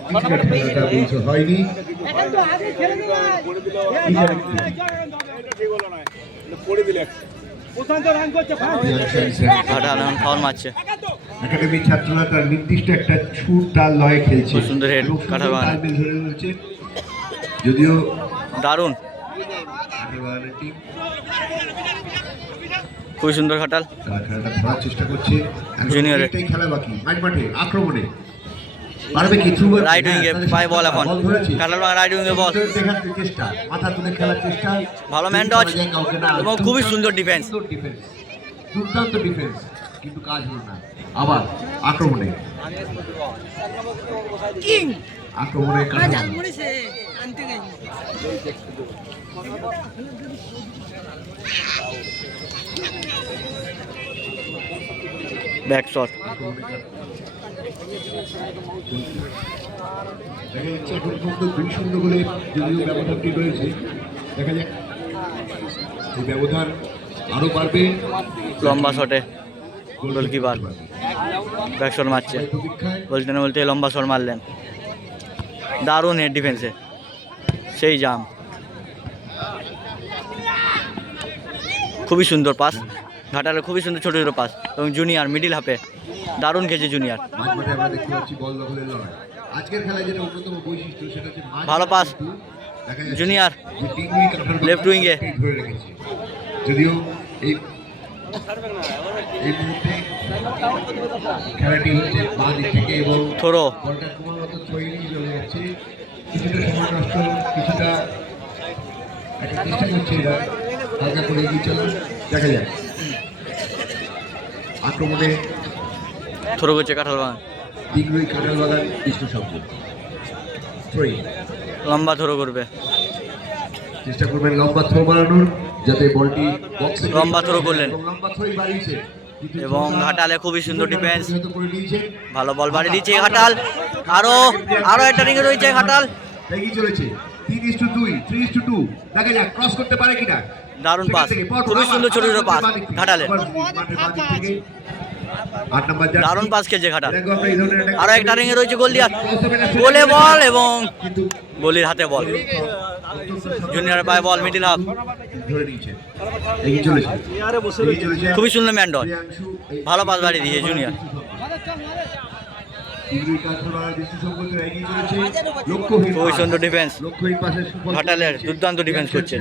কিছুটা খেলাটা বলছে হয়নি। প্রশান্ত রান করছে, ঘাটাল এখন ফাউল মারছে। একাডেমির ছাত্ররা তার নির্দিষ্ট একটা সুর তাল লয়ে খেলছে। খুব সুন্দর হেড, এবং সুন্দর কাঁঠালবাগান। তালমেল ধরে রয়েছে। যদিও দারুণ, কাঁঠালবাগানের টিম খুবই সুন্দর ঘাটাল। তারা খেলাটা ধরার চেষ্টা করছে। এখন জুনিয়রের। একটাই খেলা বাকি, মাঠে আক্রমণে পারবে কি? থ্রু রাইট উইংয়ে পায় বল এখন, ধরেছে। কাঁঠালবাগান রাইট উইংয়ে বল, দেখার চেষ্টা, মাথা তুলে খেলার চেষ্টা, ভালো ম্যান টচ এবং খুবই সুন্দর ডিফেন্স। দুর্দান্ত ডিফেন্স, কিন্তু কাজ হলো না। আবার আক্রমণে কাঁঠালবাগান। ব্যাক শট, দেখা যাচ্ছে এখন পর্যন্ত 2-0 গোলে যদিও ব্যবধানটি রয়েছে, দেখা যাক এই ব্যবধান আরো বাড়বে। লম্বা শটে গোলকিপার ব্যাক শট মারছে, প্রতীক্ষায় বলতে না বলতে লম্বা শট মারলেন। দারুণ হেড ডিফেন্সে, সেই জাম, খুবই সুন্দর পাস ঘাটালে, খুবই সুন্দর ছোটো ছোটো পাস। এবং জুনিয়র মিডিল হাফে দারুণ খেলছে জুনিয়র, মাঝমাঠে আমরা দেখতে পাচ্ছি বল দখলের লড়াই। আজকের খেলায় যেটা অন্যতম বৈশিষ্ট্য সেটা হচ্ছে ভালো পাস দেখা যাচ্ছে জুনিয়র, যে টিমই কাঁঠালবাগান লেফট উইংয়ে। ধরে রেখেছে। যদিও এই মুহূর্তে খেলাটি হচ্ছে বাঁ দিক থেকে এবং থ্রো, বলটা ক্রমাগত ছড়িয়ে নিয়ে চলে যাচ্ছে। কিছুটা সময় নষ্ট, কিছুটা একটা চেষ্টা করছে এরা হালকা করে এগিয়ে চলো। দেখা যায় আক্রমণে থ্রো করছে কাঁঠালবাগান, দিগ্রই কাঁঠালবাগান বিষ্ণু শব্দ থ্রোই লম্বা থ্রো করবে, চেষ্টা করবেন লম্বা থ্রো বাড়ানোর, যাতে বলটি বক্সে লম্বা থ্রো করলেন। লম্বা থ্রোই বাড়িয়েছে কিন্তু এবং ঘাটালে খুবই সুন্দর ডিফেন্স, প্রতিহত করে দিয়েছে। ভালো বল বাড়িয়ে দিচ্ছে ঘাটাল, আরো একটা রিংয়ে রয়েছে ঘাটাল, এগিয়ে চলেছে 3:2, 3:2। দেখা যাক ক্রস করতে পারে কিনা। দারুণ পাস, খুবই সুন্দর ছোট ছোট পাস ঘাটালে, দারুণ পাস খেলছে ঘাটাল। আরো একটা রিংয়ে রয়েছে গোলদিয়ার, গোলে বল এবং গোলির হাতে বল, জুনিয়র পায় বল, মিডিল হাফ, খুবই সুন্দর ম্যান ডট, ভালো পাস বাড়িয়ে দিয়েছে জুনিয়র। খুবই সুন্দর ডিফেন্স, ঘাটালের দুর্দান্ত ডিফেন্স করছে।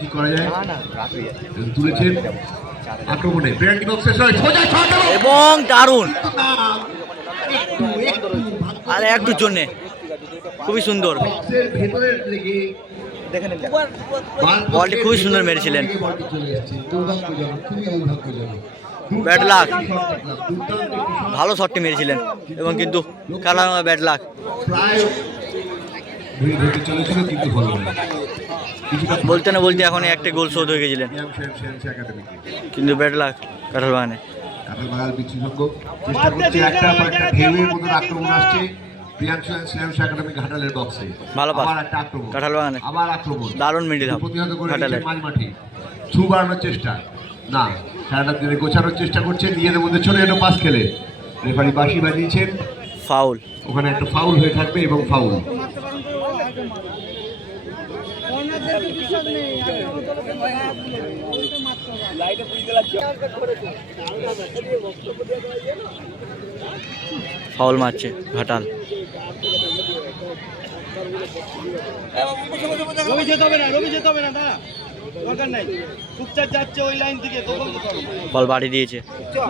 কি করা যায়, তুলেছেন আক্রমণে এবং দারুণ আর একটু জন্য খুবই সুন্দর, বলটি খুবই সুন্দর মেরেছিলেন। ব্যাড লাক, ভালো শটটি মেরেছিলেন এবং কিন্তু খেলার ব্যাড লাক, বলতে না বলতে এখন একটা গোল শোধ হয়ে গেছিলেন, কিন্তু ব্যাড লাক কাঁঠালবাগানে। কাঁঠালবাগান বিচ্ছু সংঘ চেষ্টা করছে একটা পর একটা ঢেউয়ের মতন আক্রমণ আসছে প্রিয়াংশু শ্রেয়াংশু একাডেমি ঘাটালের বক্সে। ভালো পাস আবার একটা আক্রমণ কাঁঠালবাগানে, আবার আক্রমণ দারুণ মিডিল হাফ প্রতিহত করে ঘাটালের, মাঝমাঠে ছু বাড়ানোর চেষ্টা, না খেলাটা দিনে গোছানোর চেষ্টা করছে, নিজেদের মধ্যে ছোট ছোট পাস খেলে রেফারি বাঁশি বাজিয়েছেন, ফাউল, ওখানে একটা ফাউল হয়ে থাকবে এবং ফাউল। ফাউল মারছে ঘাটাল, রবি যেতে হবে না না, দরকার নাই, চুপচাপ যাচ্ছে ওই লাইন থেকে, তখন বল বাড়ি দিয়েছে,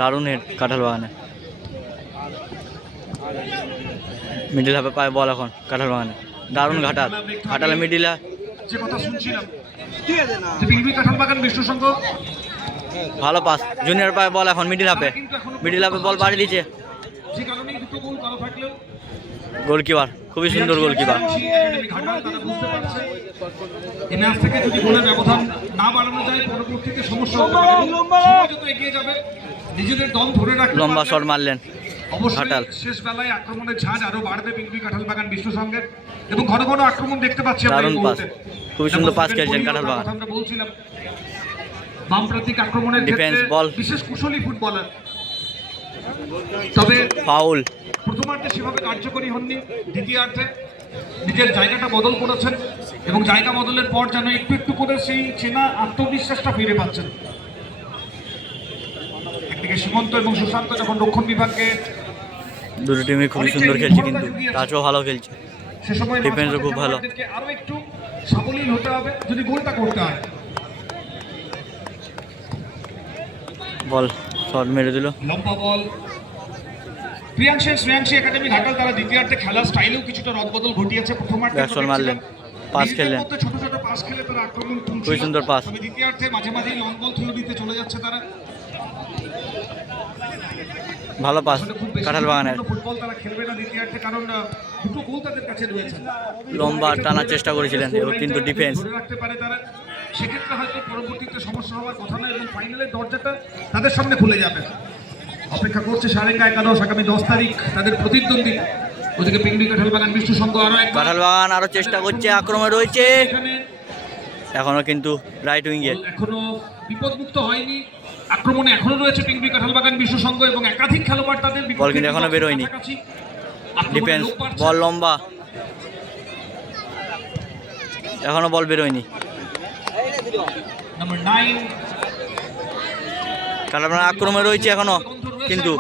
দারুণ হেড কাঁঠালবাগানে, মিডিল হাফে পায় বল এখন কাঁঠালবাগানে, দারুণ ঘাটাল, ঘাটালে মিডিল যে কথা শুনছিলাম ঠিক আছে না, যে বিলবি কাঁঠালবাগান বিষ্ণু সংঘ ভালো পাস, জুনিয়র পায় বল এখন মিডিল হাফে, মিডিল হাফে বল বাড়ি দিয়েছে, যে কারণে দুটো গোল করা থাকলেও গোলকিপার খুবই সুন্দর গোলকিপার, তারা বুঝতে পারছে এই ম্যাচ থেকে যদি গোলের ব্যবধান না বাড়ানো যায় পরবর্তীতে সমস্যা হতে পারে। সময় যত এগিয়ে যাবে নিজেদের দম ধরে রাখতে লম্বা পারবে। শট মারলেন ঘাটাল, অবশ্যই শেষ বেলায় আক্রমণের ঝাঁজ আরো বাড়বে বিলবি কাঁঠালবাগান বিষ্ণু সংঘের এবং ঘন ঘন আক্রমণ দেখতে পাচ্ছি আমরা এই দারুণ পাস, মুহূর্তে। খুবই সুন্দর পাস খেলছেন কথা কাঁঠালবাগান, আমরা বলছিলাম বামপ্রান্তিক আক্রমণের ডিফেন্স ক্ষেত্রে বল, বিশেষ কুশলী ফুটবলার, তবে ফাউল, প্রথমার্ধে সেভাবে কার্যকরী হননি, দ্বিতীয়ার্ধে নিজের জায়গাটা বদল করেছেন এবং জায়গা বদলের পর যেন একটু একটু করে সেই চেনা আত্মবিশ্বাসটা ফিরে পাচ্ছেন। একদিকে সীমন্ত এবং সুশান্ত যখন রক্ষণ বিভাগকে দুটো টিমই খুবই সুন্দর খেলছে, কিন্তু টাচও ভালো খেলছে, সে সময় ডিফেন্সও খুব ভালো। আরো একটু সাবলীল হতে হবে যদি গোলটা করতে হয়। বল শট মেরে দিল, লম্বা বল। শ্রেয়াংশী একাডেমি ঘাটাল তারা দ্বিতীয়ার্ধে খেলার স্টাইলেও কিছুটা রদবদল ঘটিয়েছে। প্রথমার্ধে ব্যাকশট মারলেন, পাস খেললেন, ছোট ছোট পাস খেলে তারা আক্রমণ তুলছিল। খুবই সুন্দর পাস। তবে দ্বিতীয়ার্ধে মাঝে মাঝেই লং বল থ্রো দিতে চলে যাচ্ছে তারা। ভালো পাস খুব বেশি কাঁঠাল বাগানের। ফুটবল তারা খেলবে না দ্বিতীয়ার্ধে, কারণ দুটো গোল তাদের কাছে রয়েছে। লম্বা টানার চেষ্টা করেছিলেন এবং কিন্তু ডিফেন্স ধরে রাখতে পারে তারা, সেক্ষেত্রে হয়তো পরবর্তীতে সমস্যা হওয়ার কথা নয় এবং ফাইনালের দরজাটা তাদের সামনে খুলে যাবে। অপেক্ষা করছে সারেঙ্গা একাদশ আগামী 10 তারিখ তাদের প্রতিদ্বন্দ্বী। ওদিকে পিংড়ি কাঁঠাল বাগান বিষ্ণু সংঘ আরো একবার কাঁঠাল বাগান আরো চেষ্টা করছে, আক্রমণে রয়েছে এখানে এখনো, কিন্তু রাইট উইং এ এখনো বিপদমুক্ত হয়নি। আক্রমণে এখনো রয়েছে পিংড়ি কাঁঠাল বাগান বিষ্ণু সংঘ এবং একাধিক খেলোয়াড় তাদের বল কিন্তু এখনো বেরোয়নি। ডিফেন্স বল লম্বা, এখনো বল বেরোয়নি। নাম্বার 9 কাঁঠাল বাগান আক্রমণে রয়েছে এখনো, কিন্তু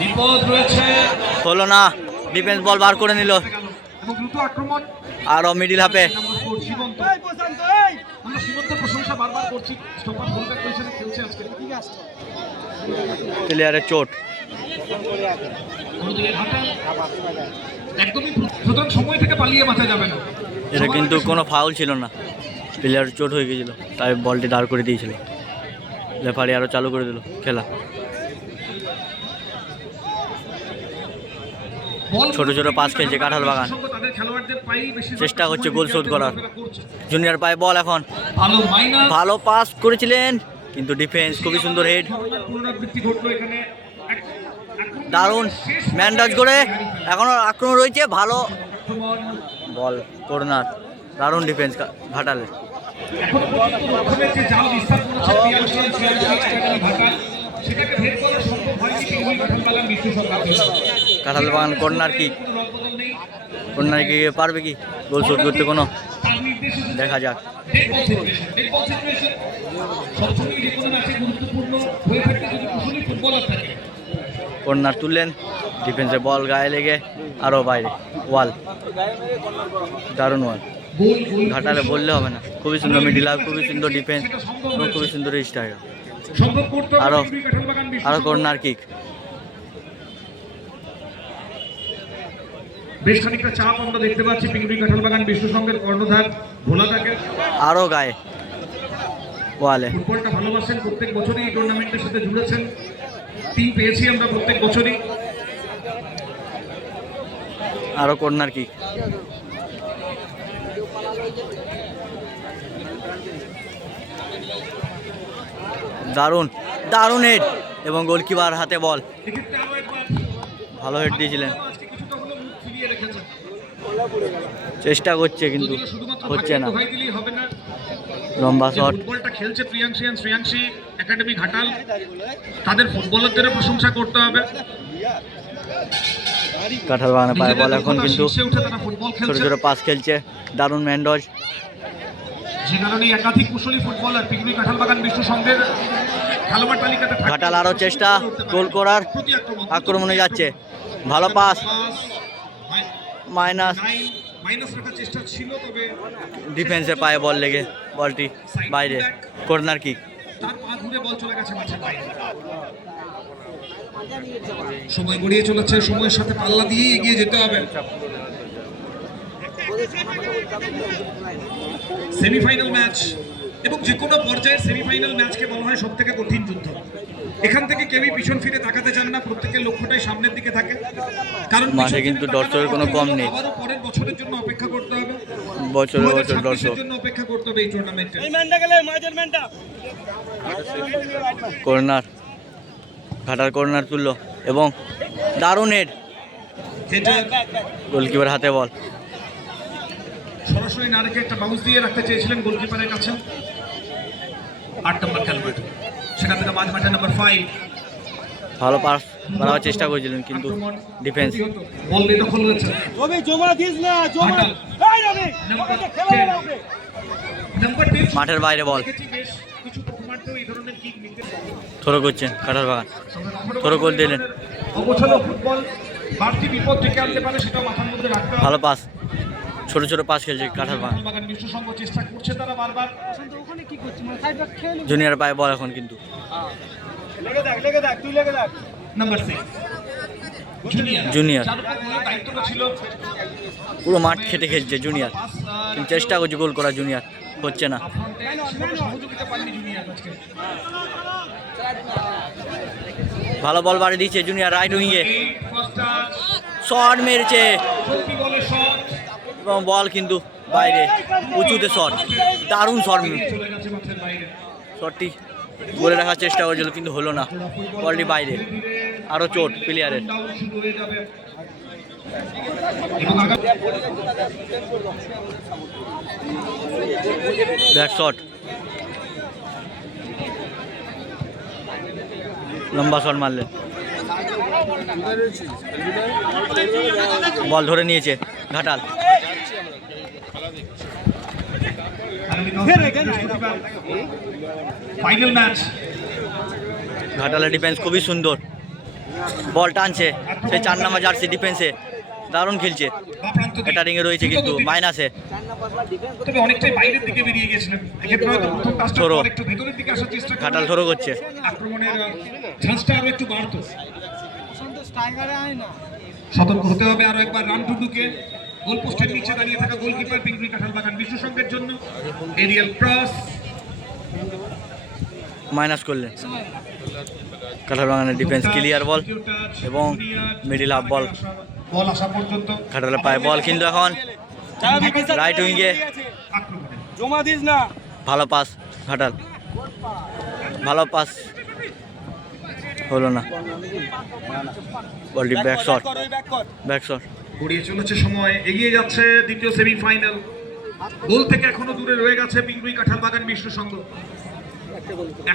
বিপদ রয়েছে হলো না। ডিফেন্স বল বার করে নিল, এবং দ্রুত আক্রমণ। আরো মিডিল হাফে নাম্বার 4 সীমন্ত। আমরা সীমন্তের প্রশংসা বারবার করছি, স্টপার ফুলব্যাক পজিশনে খেলছে আজকে। প্লেয়ারের চোট। অন্যদিকে ঘাটাল একদমই সুতরাং সময় থেকে পালিয়ে বাঁচা যাবে না। এটা কিন্তু কোনো ফাউল ছিল না, প্লেয়ার চোট হয়ে গিয়েছিল, তাই বলটি দাঁড় করে দিয়েছিল। রেফারি আরো চালু করে দিল খেলা। ছোট ছোট পাস খেলছে কাঁঠাল বাগান, তাদের খেলোয়াড়দের পায়েই বেশি চেষ্টা করছে গোল শোধ করার। জুনিয়র পায়ে বল এখন, ভালো মাইনাস ভালো পাস করেছিলেন কিন্তু ডিফেন্স খুবই সুন্দর হেড, পুনরাবৃত্তি ঘটলো এখানে। দারুণ ম্যান টাচ করে এখনো আক্রমণ রয়েছে, ভালো বল কর্নার, দারুণ ডিফেন্স ঘাটালের। এখনো পর্যন্ত রক্ষণের যে জাল বিস্তার করেছে ঘাটাল, সেটাকে ভেদ করা সম্ভব হয়নি পিংড়ি কাঁঠাল বাগান বিষ্ণু সংঘ। কাঁঠাল বাগান কর্নার কিক, কর্নার কিকে পারবে কি গোল শোধ করতে, কোনো দেখা যাক। সবসময় যে কোনো ম্যাচে গুরুত্বপূর্ণ হয়ে থাকে যদি কুশলী ফুটবলার থাকে। কর্নার তুললেন, ডিফেন্সে বল গায়ে লেগে আরও বাইরে, ওয়াল, দারুণ ওয়াল। ঘাটালে বললে হবে না, খুবই সুন্দর মিডিল হাফ, খুবই সুন্দর ডিফেন্স এবং খুবই সুন্দর স্ট্রাইকার। সম্ভব করতে হবে আরো পিংড়ি কাঁঠাল বাগান বিষ্ণু আরো সংঘ। কর্নার কিক, বেশ খানিকটা চাপ আমরা দেখতে পাচ্ছি পিংড়ি কাঁঠাল বাগান বিষ্ণু সংঘের কর্ণধার ভোলা থাকে। আরও গায়ে ওয়ালে। ফুটবলটা ভালোবাসেন, প্রত্যেক বছরই এই টুর্নামেন্টের সাথে জুড়েছেন, টিম পেয়েছি আমরা প্রত্যেক বছরই। আরো কর্নার কিক, দারুণ দারুণ হেড এবং গোলকিপার হাতে বল, এক্ষেত্রে আরো একবার ভালো হেড দিয়েছিলেন। আজকে কিছুটা হলেও মুখ ফিরিয়ে রেখেছেন। চেষ্টা করছে কিন্তু যদিও শুধুমাত্র হচ্ছে না, দোহাই দিলেই হবে না। লম্বা যে শট। ফুটবলটা খেলছে শ্রেয়াংশী একাডেমি ঘাটাল, তাদের ফুটবলারদের প্রশংসা করতে হবে। কাঁঠাল বাগানে পায় বল এখন, কিন্তু শীর্ষে উঠে তারা ফুটবল ছোট খেলছে, ছোট পাস খেলছে, দারুণ ম্যান্ডজ। যে কারণে একাধিক কুশলী ফুটবলার পিংড়ি কাঁঠাল বাগান বিষ্ণু সংঘের খেলোয়াড় তালিকাতে থাকে। ঘাটাল আরও চেষ্টা গোল করার, প্রতি আক্রমণ আক্রমণে যাচ্ছে, ভালো পাস, মাইনাস। মাইনাস রাখার চেষ্টা ছিল, তবে ডিফেন্সে পায়ে বল লেগে বলটি বাইরে, কর্নার কিক। তার পা ধরে বল চলে গেছে মাঠের বাইরে। সময় গড়িয়ে চলেছে, সময়ের সাথে পাল্লা দিয়ে এগিয়ে যেতে হবে। সেমিফাইনাল ম্যাচ এবং যে কোনো পর্যায়ের সেমিফাইনাল ম্যাচকে বলা হয় সবথেকে কঠিন যুদ্ধ। এখান থেকে কেউই পিছন ফিরে তাকাতে চান না, প্রত্যেকের লক্ষ্যটাই সামনের দিকে থাকে, কারণ মাঠে কিন্তু দর্শকের কোনো কম নেই, আবারও পরের বছরের জন্য অপেক্ষা করতে হবে, বছরের বছর 2026 দর্শক। এর জন্য অপেক্ষা করতে হবে এই টুর্নামেন্টে। কর্নার, ঘাটার কর্নার তুললো এবং দারুণ হেড, গোলকিপার হাতে বল। সরাসরি না রেখে একটা বাউন্স দিয়ে রাখতে চেয়েছিলেন গোলকিপারের কাছে 8 নম্বর খেলোয়াড়, সেখান থেকে মাঝ মাঠে নাম্বার 5 ভালো পাস করার চেষ্টা করেছিলেন কিন্তু ডিফেন্স বল বেদখল হয়েছে। রবি জমা দিস না, জমা এই রবি ওকে খেলা না ওকে। নাম্বার 10 মাঠের বাইরে বল দেখেছি বেশ কিছু প্রথমার্ধ এই ধরনের কিক নিতে থ্রো করছেন কাঁঠাল বাগান, থ্রো করে দিলেন। অগোছালো ফুটবল বাড়তি বিপদ ডেকে আনতে পারে, সেটা মাথার মধ্যে রাখতে হবে। ভালো পাস, ছোট ছোট পাস খেলছে কাঁঠাল বাগান। বাগান বিশ্ব সংঘ চেষ্টা করছে তারা বারবার। ওখানে কি করছিস মানে সাইড ব্যাক খেলে জুনিয়র পায়ে বল এখন কিন্তু লেগে দেখ তুই লেগে দেখ। নাম্বার 6 জুনিয়র যার উপর গোলের দায়িত্বটা ছিল। পুরো মাঠ খেটে খেলছে জুনিয়র, পাস কিন্তু চেষ্টা করছে গোল করা জুনিয়র, হচ্ছে না। সেভাবে সহযোগিতা পাননি জুনিয়র আজকে। ভালো বল বাড়ি দিচ্ছে জুনিয়র রাইট উইংয়ে, এই ফার্স্ট টাচ শট মেরেছে সত্যি বলে শট এবং বল কিন্তু বাইরে, উঁচুতে শট, দারুণ শট। চলে গেছে মাঠের বাইরে। শটটি বলে রাখার চেষ্টা করেছিল কিন্তু হলো না, বলটি বাইরে। আরও চোট প্লেয়ারের। ডাউন শুরু হয়ে যাবে এবং আগামী ব্যাক শট, লম্বা শট মারলেন, বল ধরে নিয়েছে ঘাটাল। Final match. ঘাটালের ডিফেন্স খুবই সুন্দর, বল টানছে সে 4 নম্বর জার্সি ডিফেন্সে, দারুণ খেলছে। এটা রিংয়ে রয়েছে কিন্তু মাইনাসে, তবে অনেকটাই বাইরের দিকে বেরিয়ে গেছিলেন। এক্ষেত্রে হয়তো প্রথম টাচটা থ্রো। একটু ভেতরের দিকে আসার চেষ্টা করলেন। ঘাটাল থ্রো করছে, আক্রমণের ঝাঁজটা আরো একটু বাড়তো। স্ট্রাইকারে আয় না। সতর্ক হতে হবে আরো একবার। রান টুডুকে গোল পোস্টের নিচে দাঁড়িয়ে থাকা গোলকিপার পিংগুই কাঁঠাল বাগান বিশ্ব সংঘের জন্য এরিয়াল ক্রস। মাইনাস করলেন কাঁঠাল বাগানের ডিফেন্স। ক্লিয়ার বল এবং মিডিল হাফ বল, বল আসা পর্যন্ত ঘাটালের পায়ে বল কিন্তু এখন রাইট উইংয়ে। আক্রমণে জমা দিস না। ভালো পাস ঘাটাল, ভালো পাস হলো না, বলটি ব্যাক শট, ব্যাক শট। গড়িয়ে চলেছে সময়, এগিয়ে যাচ্ছে দ্বিতীয় সেমিফাইনাল। গোল থেকে এখনো দূরে রয়ে গেছে পিংগুই কাঁঠাল বাগান বিশ্ব সংঘ।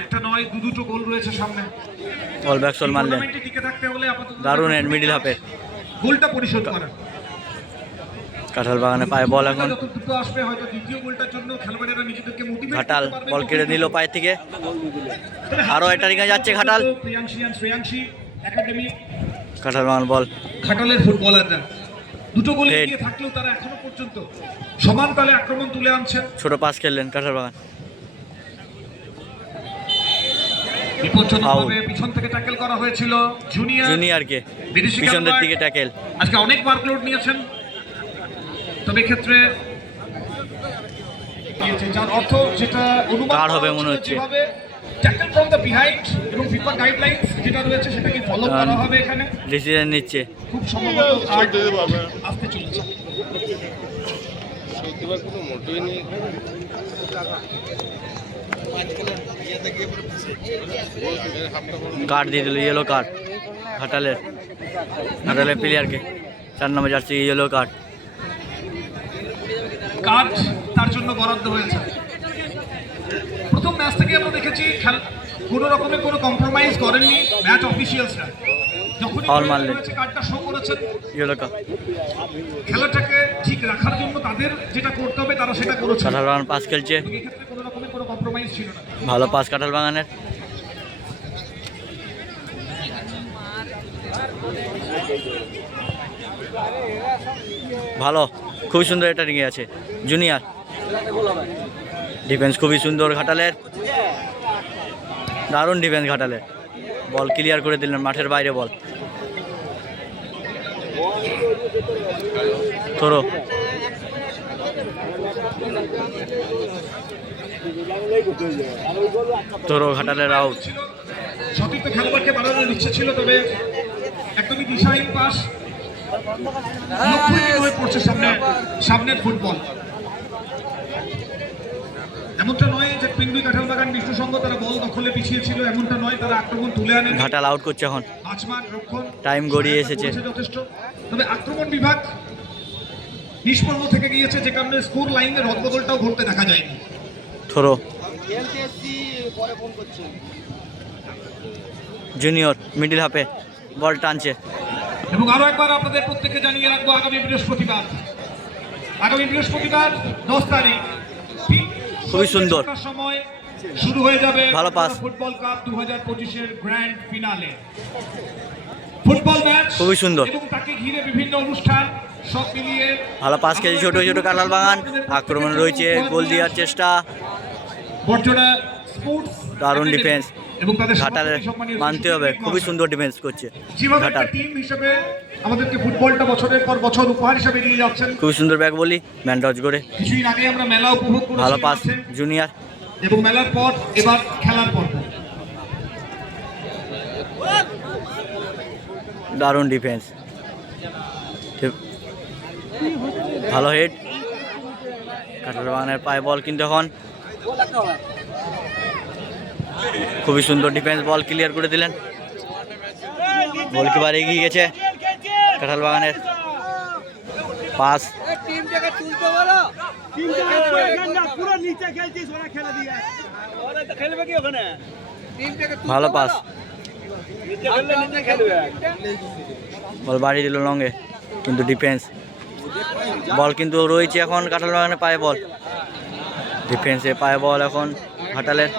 একটা নয় দুটো গোল রয়েছে সামনে। বল ব্যাক শট মারলেন, টুর্নামেন্টে টিকে থাকতে হলে আপাতত দারুণ এন্ড মিডিল হাফে। গোলটা পরিশোধ করা। কাঁঠাল বাগানে পায়ে বল এখন, যতটুকু আসবে হয়তো দ্বিতীয় গোলটার জন্য খেলোয়াড়েরা নিজেদেরকে মোটিভেট ঘাটাল বল কেড়ে নিল পায়ে থেকে, আরও একটা রিঙে যাচ্ছে ঘাটাল। শ্রেয়াংশী একাডেমি কাঁঠাল বাগান বল, ঘাটালের ফুটবলাররা দুটো গোল Head. এগিয়ে থাকলেও তারা এখনো পর্যন্ত সমান তালে আক্রমণ তুলে আনছেন। ছোট পাস খেললেন কাঁঠাল বাগান। বিপজ্জনকভাবে পিছন থেকে ট্যাকেল করা হয়েছিল জুনিয়রকে বিদেশি পিছনের খেলোয়াড়। দিকে ট্যাকেল, আজকে অনেক ওয়ার্কলোড নিয়েছেন, তবে এক্ষেত্রে যার অর্থ যেটা অনুমান কার করা হবে মনে হচ্ছিল, হচ্ছে। যেভাবে ট্যাকেল ফ্রম দ্য বিহাইন্ড এবং ফিফা গাইডলাইন্স যেটা রয়েছে সেটাকে ফলো করা হবে এখানে। ডিসিশন নিচ্ছে খুব সম্ভবত কার্ড আসতে চলেছে। কার্ড দিয়ে দিল, ইয়েলো কার্ড ঘাটালের প্লেয়ারকে, 4 নম্বর জার্সি ইয়েলো কার্ড। কার্ড তার জন্য বরাদ্দ হয়েছে। প্রথম ম্যাচ থেকে আমরা দেখেছি কোনো রকমের কোনো কম্প্রোমাইজ করেননি ম্যাচ অফিসিয়ালসরা। যখনই Foul মারলেন। কার্ডটা শো করেছেন, ইয়েলো কার্ড। খেলাটাকে ঠিক রাখার জন্য তাদের যেটা করতে হবে তারা সেটা করেছে। কাঁঠাল বাগান পাস খেলছে, এবং এক্ষেত্রে কোনো রকমের কোনো কম্প্রোমাইজ ছিল না। ভালো পাস কাঁঠাল বাগানের। ভালো, খুবই সুন্দর এটা রিঙে আছে জুনিয়র। ডিফেন্স খুবই সুন্দর ঘাটালের, দারুণ ডিফেন্স ঘাটালের। বল ক্লিয়ার করে দিলেন মাঠের বাইরে, বল থ্রো। থ্রো ঘাটালের আউট। ছিল সতীর্থ খেলোয়াড়কে বাড়ানোর ইচ্ছে ছিল, তবে একদমই দিশাহীন পাস, লক্ষ্যহীন হয়ে পড়ছে সামনের ফুটবল। এমনটা নয় যে পিংগুই কাঁঠাল বাগান বিশ্ব সংঘ তারা বল দখলে পিছিয়ে ছিল, এমনটা নয়, তারা আক্রমণ তুলে আনেন। ঘাটাল আউট করছে এখন, বাঁচমান রক্ষণ টাইম গড়িয়ে এসেছে। যথেষ্ট, তবে আক্রমণ বিভাগ নিষ্পন্ন থেকে গিয়েছে, যে কারণে স্কোর লাইনের রদবদলটাও ঘটতে দেখা যায়নি। থ্রো জুনিয়র মিডিল হাফে বল টানছে। এবং আরো একবার আপনাদের প্রত্যেককে জানিয়ে রাখবো আগামী বৃহস্পতিবার 10 তারিখ খুবই সুন্দর। সময় শুরু হয়ে যাবে ভালো পাস। ফুটবল কাপ 2025 এর গ্র্যান্ড ফিনালে ফুটবল ম্যাচ খুবই সুন্দর। এবং তাকে ঘিরে বিভিন্ন অনুষ্ঠান সব মিলিয়ে ভালো পাস খেলছে ছোট ছোট কাঁঠাল বাগান। আক্রমণ রয়েছে, গোল দেওয়ার চেষ্টা, বর্জনা স্পোর্টস দারুণ ডিফেন্স। এবং তাদের ঘাটালের মানতে হবে, খুবই সুন্দর ডিফেন্স করছে যেভাবে ঘাটাল। একটা টিম হিসেবে আমাদেরকে ফুটবলটা বছরের পর বছর উপহার হিসেবে নিয়ে যাচ্ছেন। খুবই সুন্দর ব্যাক বলি, ম্যান টচ করে। কিছুদিন আগে আমরা মেলা উপভোগ করেছি ভালো পাস মাঠে, জুনিয়র। এবং মেলার পর এবার খেলার পর্ব। দারুণ ডিফেন্স, ভালো হেড। কাঁঠাল বাগানের পায়ে বল কিন্তু এখন খুবই সুন্দর ডিফেন্স, বল ক্লিয়ার করে দিলেন। গোলকিপার এগিয়ে গেছে কাঁঠাল বাগানের। পাস টিমটাকে তুলতে বলো। পুরো নিচে খেলছিস, ওরা খেলা দিয়ে ওরা তো খেলবে কি ওখানে? টিমটাকে ভালো পাস, নিচে খেললে নিচে খেলবে। বল বাড়ি দিল লঙ্গে, কিন্তু ডিফেন্স। বল কিন্তু রয়েছে এখন কাঁঠাল বাগানের পায়ে বল, ডিফেন্সে পায়ে বল এখন ঘাটালের।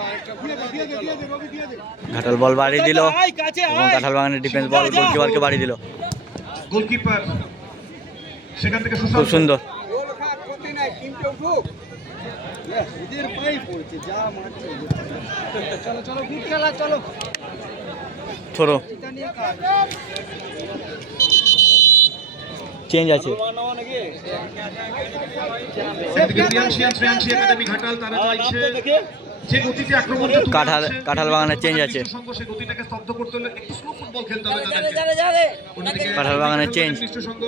ঘাটাল বল বাড়ি দিল এবং কাঁঠাল বাগানের ডিফেন্স বল গোলকিপারকে বাড়ি দিল। গোলকিপার সেখান থেকে খুব সুন্দর। গোল খা ক্ষতি নাই, টিমটা উঠুক। ওদের পাই পড়ছে, যা মারছে। চলো চলো, গুড খেলা, চলো। থ্রো এটা নিয়ে কাজ। চেঞ্জ আছে। এদিকে শ্রেয়াংশী একাডেমি ঘাটাল তারা চাইছে যে গতিতে আক্রমণটা তুলে আনছে, কাঁঠাল বাগানের চেঞ্জ আছে। সঙ্গ সেই গতিটাকে স্তব্ধ করতে হলে একটু স্লো ফুটবল খেলতে হবে তাদেরকে। যারে যারে অন্যদিকে কাঁঠাল বাগানের চেঞ্জ। সঙ্গ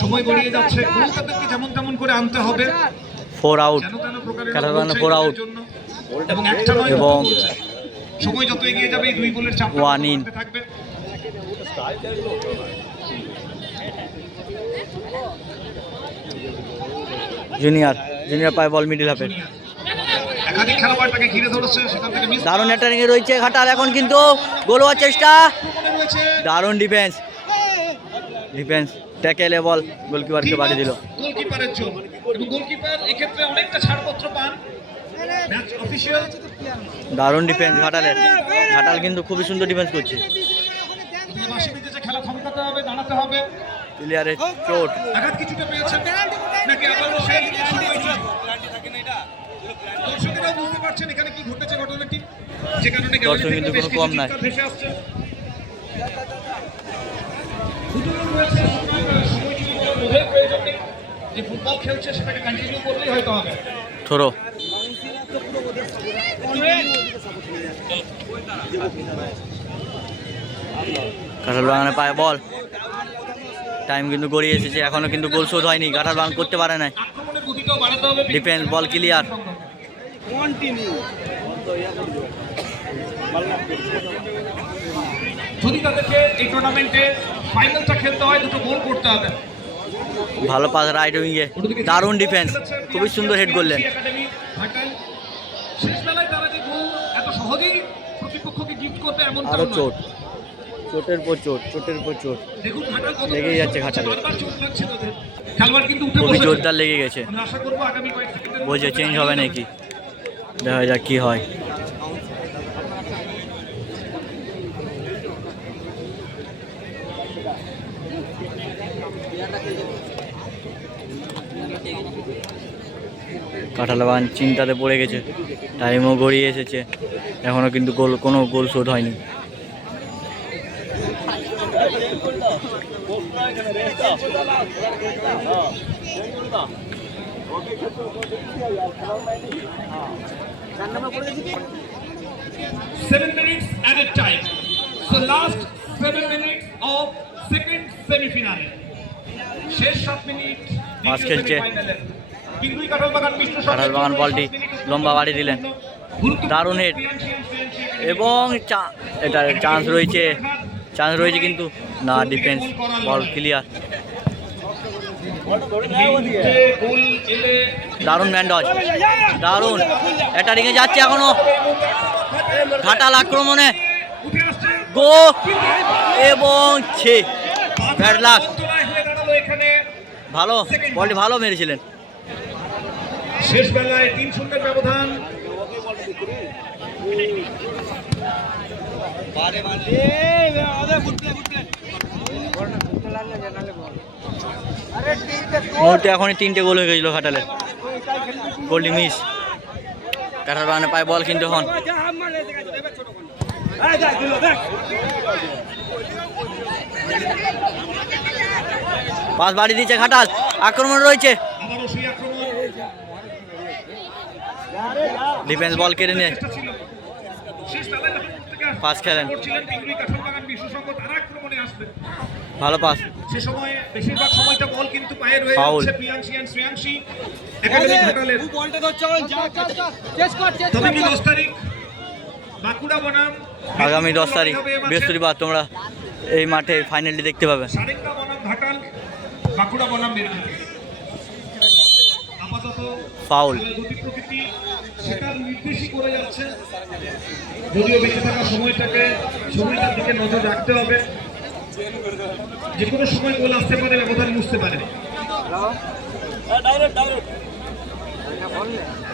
সময় গড়িয়ে যাচ্ছে, গোল তাদেরকে যেমন তেমন করে আনতে হবে, 4 আউট যেন তেন প্রকারের কাঁঠাল গোল বাগানের চাই 4 তাদের আউট জন্য। এবং একটা নয়, এবং সময় যত এগিয়ে যাবে এই 2 গোলের চাপ 1 in। থাকবে। জুনিয়র পায়ে বল মিডিল হাফে। একাধিক খেলোয়াড় তাকে ঘিরে ধরেছে, সেখান থেকে মিস দারুণ অ্যাটাকিং এ রয়েছে ঘাটাল এখন, কিন্তু গোল হওয়ার চেষ্টা। রয়েছে। দারুণ ডিফেন্স, ট্যাকেলে বল গোলকিপারকে বাড়ি দিল। গোলকিপারের জন্য, এবং গোলকিপার এক্ষেত্রে অনেকটা ছাড়পত্র পান। ম্যাচ অফিশিয়াল দারুণ ডিফেন্স ঘাটালের। ঘাটাল কিন্তু খুবই সুন্দর ডিফেন্স করছে। বাসি বেঁধেছে, খেলা থমকাতে হবে, দাঁড়াতে হবে। প্লেয়ারের চোট, আঘাত কিছুটা পেয়েছেন নাকি আবারও সেই শুরু হয়েছে? দর্শকেরাও বুঝতে পারছেন এখানে কি ঘটেছে ঘটনাটি, যে কারণে দর্শক কিন্তু কোনো কম নাই। ভেসে আসছে। সুতরাং রয়েছে সময়টুকু কোনো বোধের প্রয়োজন নেই, যে ফুটবল খেলছে সেটাকে কন্টিনিউ করলেই হয়তো হবে। থ্রো কাঁঠাল বাগানের পায়ে বল। টাইম কিন্তু গড়িয়ে এসেছে, এখনো কিন্তু গোল শোধ হয়নি, কাঁঠাল বাগান করতে পারে নাই। আক্রমণের গতিটাও বাড়াতে হবে। ডিফেন্স বল ক্লিয়ার। কন্টিনিউ। যদি তাদেরকে এই টুর্নামেন্টে ফাইনালটা খেলতে হয়, দুটো গোল করতে হবে। ভালো পাস রাইট উইংয়ে, দারুণ ডিফেন্স, খুবই সুন্দর হেড করলেন। একাডেমি ঘাটাল শেষ বেলায় তারা যে গোল এত সহজেই প্রতিপক্ষকে গিফট করবে এমন আরো চোট, চোটের পর চোট, চোটের পর চোট দেখুন ঘাটাল কত লেগেই যাচ্ছে ঘাটালে। বারবার চোট লাগছে তাদের। খেলোয়াড় কিন্তু উঠে খুবই বসেছে। জোরদার লেগে গেছে। আমরা আশা করব আগামী কয়েক সেকেন্ডের বলছে মধ্যে চেঞ্জ হবে নাকি, দেখা যাক কি হয়। কাঁঠাল বাগান চিন্তাতে পড়ে গেছে, টাইমও গড়িয়ে এসেছে, এখনো কিন্তু কোনো গোল শোধ হয়নি। Seven minutes added time. So last 7 minutes of second semi-finale. শেষ 7 মিনিট পাস খেলছে। পিঙ্গুই কাঁঠাল বাগান মিশ্র কাঁঠাল বাগান বলটি লম্বা বাড়ি দিলেন, দারুণ হেড, এবং এটা চান্স রয়েছে কিন্তু না, ডিফেন্স বল ক্লিয়ার। দারুণ ম্যান ডজ, দারুণ অ্যাটাকিংয়ে যাচ্ছে এখনো, ঘাটাল আক্রমণে উঠে আসছে গো এবং ছে ব্যাড লাক। অন্তরায় হয়ে দাঁড়ালো এখানে। ভালো বলটি ভালো মেরেছিলেন। শেষ বেলায় 3-0 ব্যবধান। মুহূর্তে এখনই 3টে গোল হয়ে গেছিল ঘাটালে। গোলটি মিস। কাঁঠাল বাগানে পায় বল কিন্তু এখন পাস বাড়ি দিচ্ছে ঘাটাল, আক্রমণ রয়েছে, আবারও সেই আক্রমণ ডিফেন্স বল কেড়ে নিয়ে চেষ্টা ছিল। শেষ বেলায় যখন থেকে পাস খেলেন, করছিলেন পিংগুড়ি কাঁঠালবাগান বিশ্বসংঘ, তারা আক্রমণে আসবে। ভালো পাস। সে সময় বেশিরভাগ সময়টা বল কিন্তু পায়ে রয়ে ফাউল। যাচ্ছে প্রিয়াংশী আর শ্রেয়াংশী একাডেমি ঘাটালের। বলটা ধরছে চেস কর তবে কি 10 তারিখ বাঁকুড়া বনাম আগামী 10 তারিখ বৃহস্পতিবার তোমরা এই মাঠে ফাইনালটি দেখতে পাবে। সারেঙ্গা বনাম ঘাটাল, বাঁকুড়া বনাম বেরহাট। আপাতত ফাউল। খেলার গতি প্রকৃতি সেটা নির্দেশই করে যাচ্ছে। যদিও বেঁচে থাকা সময়টার দিকে নজর রাখতে হবে। যে কোনো সময় গোল আসতে পারে, ব্যবধান মুছতে পারে।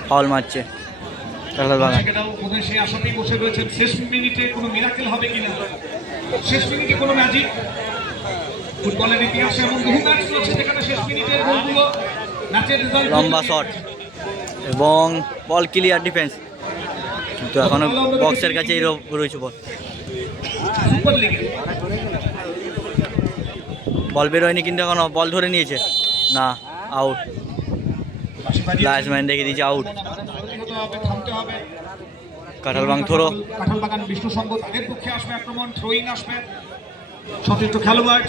ফাউল মারছে কাঁঠাল বাগান। দর্শকেরাও বোধহয় সেই আশাতেই বসে রয়েছেন শেষ মিনিটে কোনো মিরাকেল হবে কিনা, শেষ মিনিটে কোনো ম্যাজিক। ফুটবলের ইতিহাসে এমন বহু ম্যাচ রয়েছে যেখানে শেষ মিনিটের গোলগুলো ম্যাচের রেজাল্ট লম্বা শট এবং বল ক্লিয়ার ডিফেন্স, কিন্তু এখনো বক্সের কাছে রয়েছে বল। সুপার লিগে বল বেরোয়নি কিন্তু এখনো বল ধরে নিয়েছে না, আউট। লাইসম্যান দেখে দিয়েছে আউট। থামতে হবে। কাঁঠাল বাগান থ্রো, কাঁঠালবাগান বিষ্ণু সংঘ তাদের পক্ষে আসবে আক্রমণ, থ্রোইং আসবে। সতীর্থ খেলোয়াড়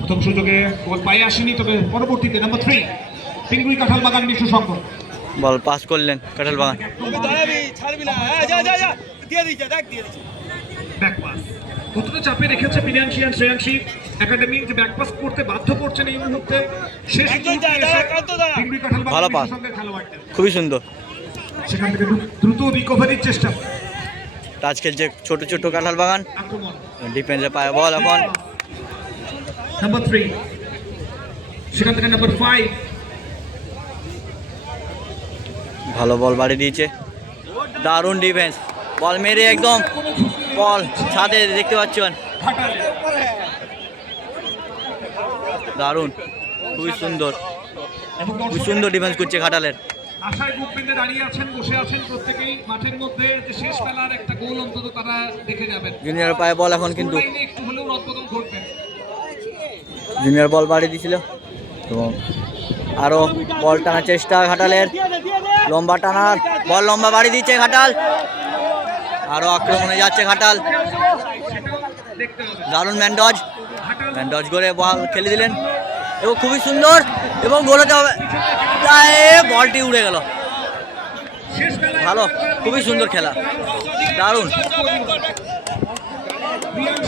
প্রথম সুযোগে গোল পায়ে আসেনি, তবে পরবর্তীতে নাম্বার 3 পিংগুড়ি কাঁঠালবাগান বিষ্ণু সংঘ বল পাস করলেন কাঁঠাল বাগান। দাঁড়াবি ছাড়বি না, যা যা যা দিয়ে দিচ্ছে, দেখ দিয়ে দিচ্ছে। ব্যাক পাস কতটা চাপে রেখেছে পিনাংশী আর শ্রেয়াংশী একাডেমি, যে ব্যাক পাস করতে বাধ্য করছেন এই মুহূর্তে। শেষ একদম মুহূর্তে দাঁড়া, এসে একদম দাঁড়া। পিংগুড়ি কাঁঠালবাগান ভালো পাস। বিষ্ণু সংঘের খেলোয়াড়দের খুবই সুন্দর সেখান থেকে দ্রুত রিকভারির চেষ্টা। টাচ খেলছে ছোট ছোট কাঁঠাল বাগান, আক্রমণ ডিফেন্সে পায় বল এখন। নাম্বার 3 সেখান থেকে নাম্বার 5 ভালো বল বাড়ি দিয়েছে, দারুণ ডিফেন্স, বল মেরে একদম বল ছাদে দেখতে পাচ্ছেন, ঘাটাল। দারুণ, খুবই সুন্দর, এবং খুবই সুন্দর ডিফেন্স করছে ঘাটালের। আশায় বুক বেঁধে দাঁড়িয়ে আছেন, বসে আছেন প্রত্যেকেই মাঠের মধ্যে, যে শেষ বেলার একটা গোল অন্তত তারা দেখে যাবেন। জুনিয়র পায়ে বল এখন কিন্তু, লাইনে একটু হলেও রদবদল ঘটবে। জুনিয়র বল বাড়ি দিয়েছিল এবং আরো বল টানার চেষ্টা ঘাটালের, লম্বা টানার বল, লম্বা বাড়ি দিচ্ছে ঘাটাল, আরো আক্রমণে যাচ্ছে ঘাটাল, সেটাও দেখতে হবে। দারুণ ম্যান্ডজ, ঘাটাল ম্যান্ডজ করে বল খেলে দিলেন এবং খুবই সুন্দর এবং গোলতে হবে, বলটি উড়ে গেল। শেষ বেলায় ভালো, খুবই সুন্দর খেলা, দারুণ,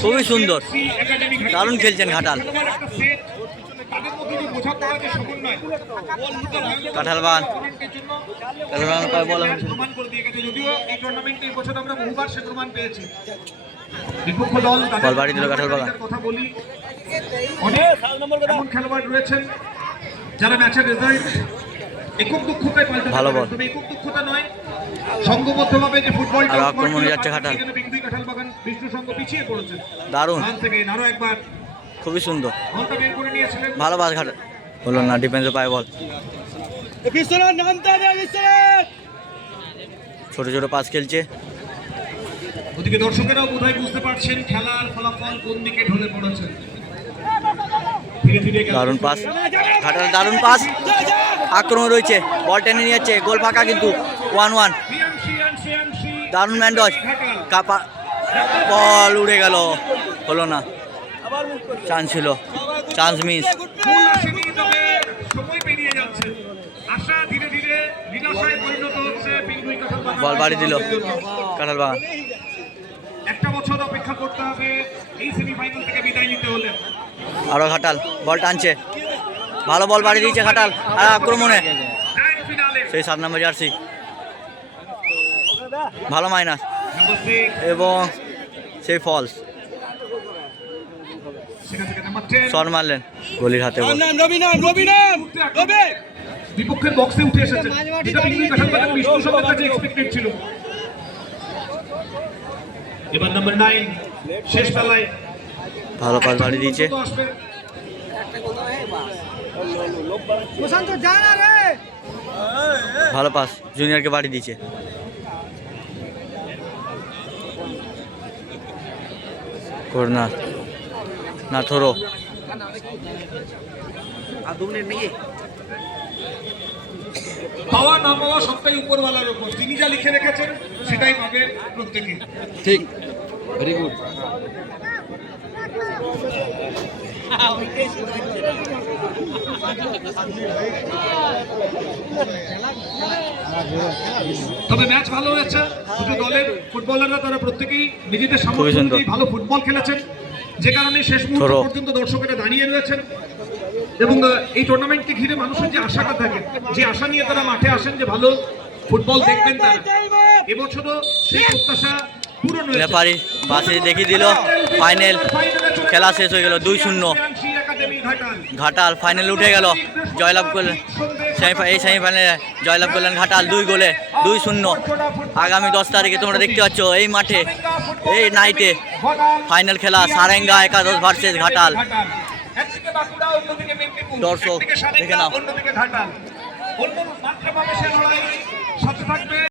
খুবই সুন্দর, একাডেমি ঘাটাল। দারুণ খেলছেন ঘাটাল। খেলোয়াড় একটা সেট, তাদের মধ্যে যে বোঝাপড়া, যে সমন্বয়, কাঁঠাল বাগান, টুর্নামেন্টের জন্য কাঁঠাল বাগান পায়ে বল এখন। প্রমাণ করে দিয়ে গেছে। যদিও এই টুর্নামেন্টে এই বছর আমরা বহুবার সে প্রমাণ পেয়েছি। বিপক্ষ দল তাদের বল বাড়ি দিল কাঁঠাল বাগান। কথা বলি, অনেক এমন খেলোয়াড় রয়েছেন যারা ম্যাচের রেজাল্ট একক দক্ষতায় পাল্টাতে ভালো পারেন। বল। তবে একক দক্ষতা নয়, সংঘবদ্ধভাবে যে ফুটবলটা আর আক্রমণে যাচ্ছে ঘাটাল। কাঁঠালবাগান বিষ্ণু সংঘ পিছিয়ে পড়েছে। দারুণ, ওখান থেকে আরো একবার খুবই সুন্দর, বলটা বের করে নিয়েছিলেন। ভালো পাস ঘাটাল, হলো না, ডিফেন্সে পায় বল, বিশ্বনাথ নামতে হবে, বিশ্বনাথ। ছোট ছোট পাস খেলছে, ওদিকে দর্শকেরাও বোধহয় বুঝতে পারছেন খেলার ফলাফল কোন দিকে ঢলে পড়েছে। ধীরে ধীরে দারুণ পাস ঘাটাল, দারুণ পাস, আক্রমণ রয়েছে, বল টেনে নিয়ে যাচ্ছে, গোল ফাঁকা কিন্তু 1-1, দারুণ ম্যান্ডজ, কাপা বল উড়ে গেল, হলো না, চান্স ছিল, চান্স মিস, সময় পেরিয়ে যাচ্ছে, আশা ধীরে ধীরে নিরাশায় পরিণত হচ্ছে পিংগুড়ি কাঁঠালবাগান। বল বাড়ি দিল কাঁঠাল বাগান, একটা বছর অপেক্ষা করতে হবে এই সেমিফাইনাল থেকে বিদায় নিতে হলে। আরো ঘাটাল বল টানছে, ভালো বল বাড়ি দিয়েছে ঘাটাল, আর আক্রমণে গ্র্যান্ড ফিনালে সেই 7 নম্বর জার্সি ভালো মাইনাস নাম্বার 6 এবং সেই ফলস সেখান থেকে নাম্বার 10 শট মারলেন গলির হাতে বল। রবি বিপক্ষের বক্সে উঠে এসেছে যেটা পিঙ্গি কাঁঠালবাগান বিষ্ণু সবার কাছে এক্সপেক্টেড ছিল। এবার নাম্বার 9 শেষ বেলায় ভালো পাস বাড়িয়ে দিয়েছে, কত আসবে? প্রশান্ত যা না রে ভালো পাস জুনিয়রকে বাড়িয়ে দিয়েছে। কর্নার না থ্রো, পাওয়া না পাওয়া সবটাই উপরওয়ালার উপর, তিনি যা লিখে রেখেছেন সেটাই পাবে প্রত্যেকে। ঠিক, ভেরি গুড। তবে ম্যাচ ভালো হয়েছে, দুটো দলের ফুটবলাররা তারা প্রত্যেকেই নিজেদের খুবই সামর্থ্য সুন্দর। অনুযায়ী ভালো ফুটবল খেলেছেন, যে কারণে শেষ মুহূর্ত ধরো। পর্যন্ত দর্শকেরা দাঁড়িয়ে রয়েছেন। এবং এই টুর্নামেন্টকে ঘিরে মানুষের যে আশাটা থাকে, যে আশা নিয়ে তারা মাঠে আসেন যে ভালো ফুটবল দেখবেন তারা, এবছরও সেই প্রত্যাশা পূরণ হয়েছে। রেফারি পাশে দেখিয়ে দিল, ফাইনাল খেলা শেষ হয়ে গেল 2-0। ঘাটাল ফাইনালে উঠে গেল, জয়লাভ করলেন। এই সেমিফাইনালে জয়লাভ করলেন ঘাটাল 2 গোলে 2-0। আগামী 10 তারিখে তোমরা দেখতে পাচ্ছ এই মাঠে, এই নাইটে ফাইনাল খেলা সারেঙ্গা একাদশ ভার্সেস ঘাটাল। দর্শক দেখে নাও। অন্যদিকে ঘাটাল অন্য মাত্রা পাবে সে লড়াই সাথে থাকবে।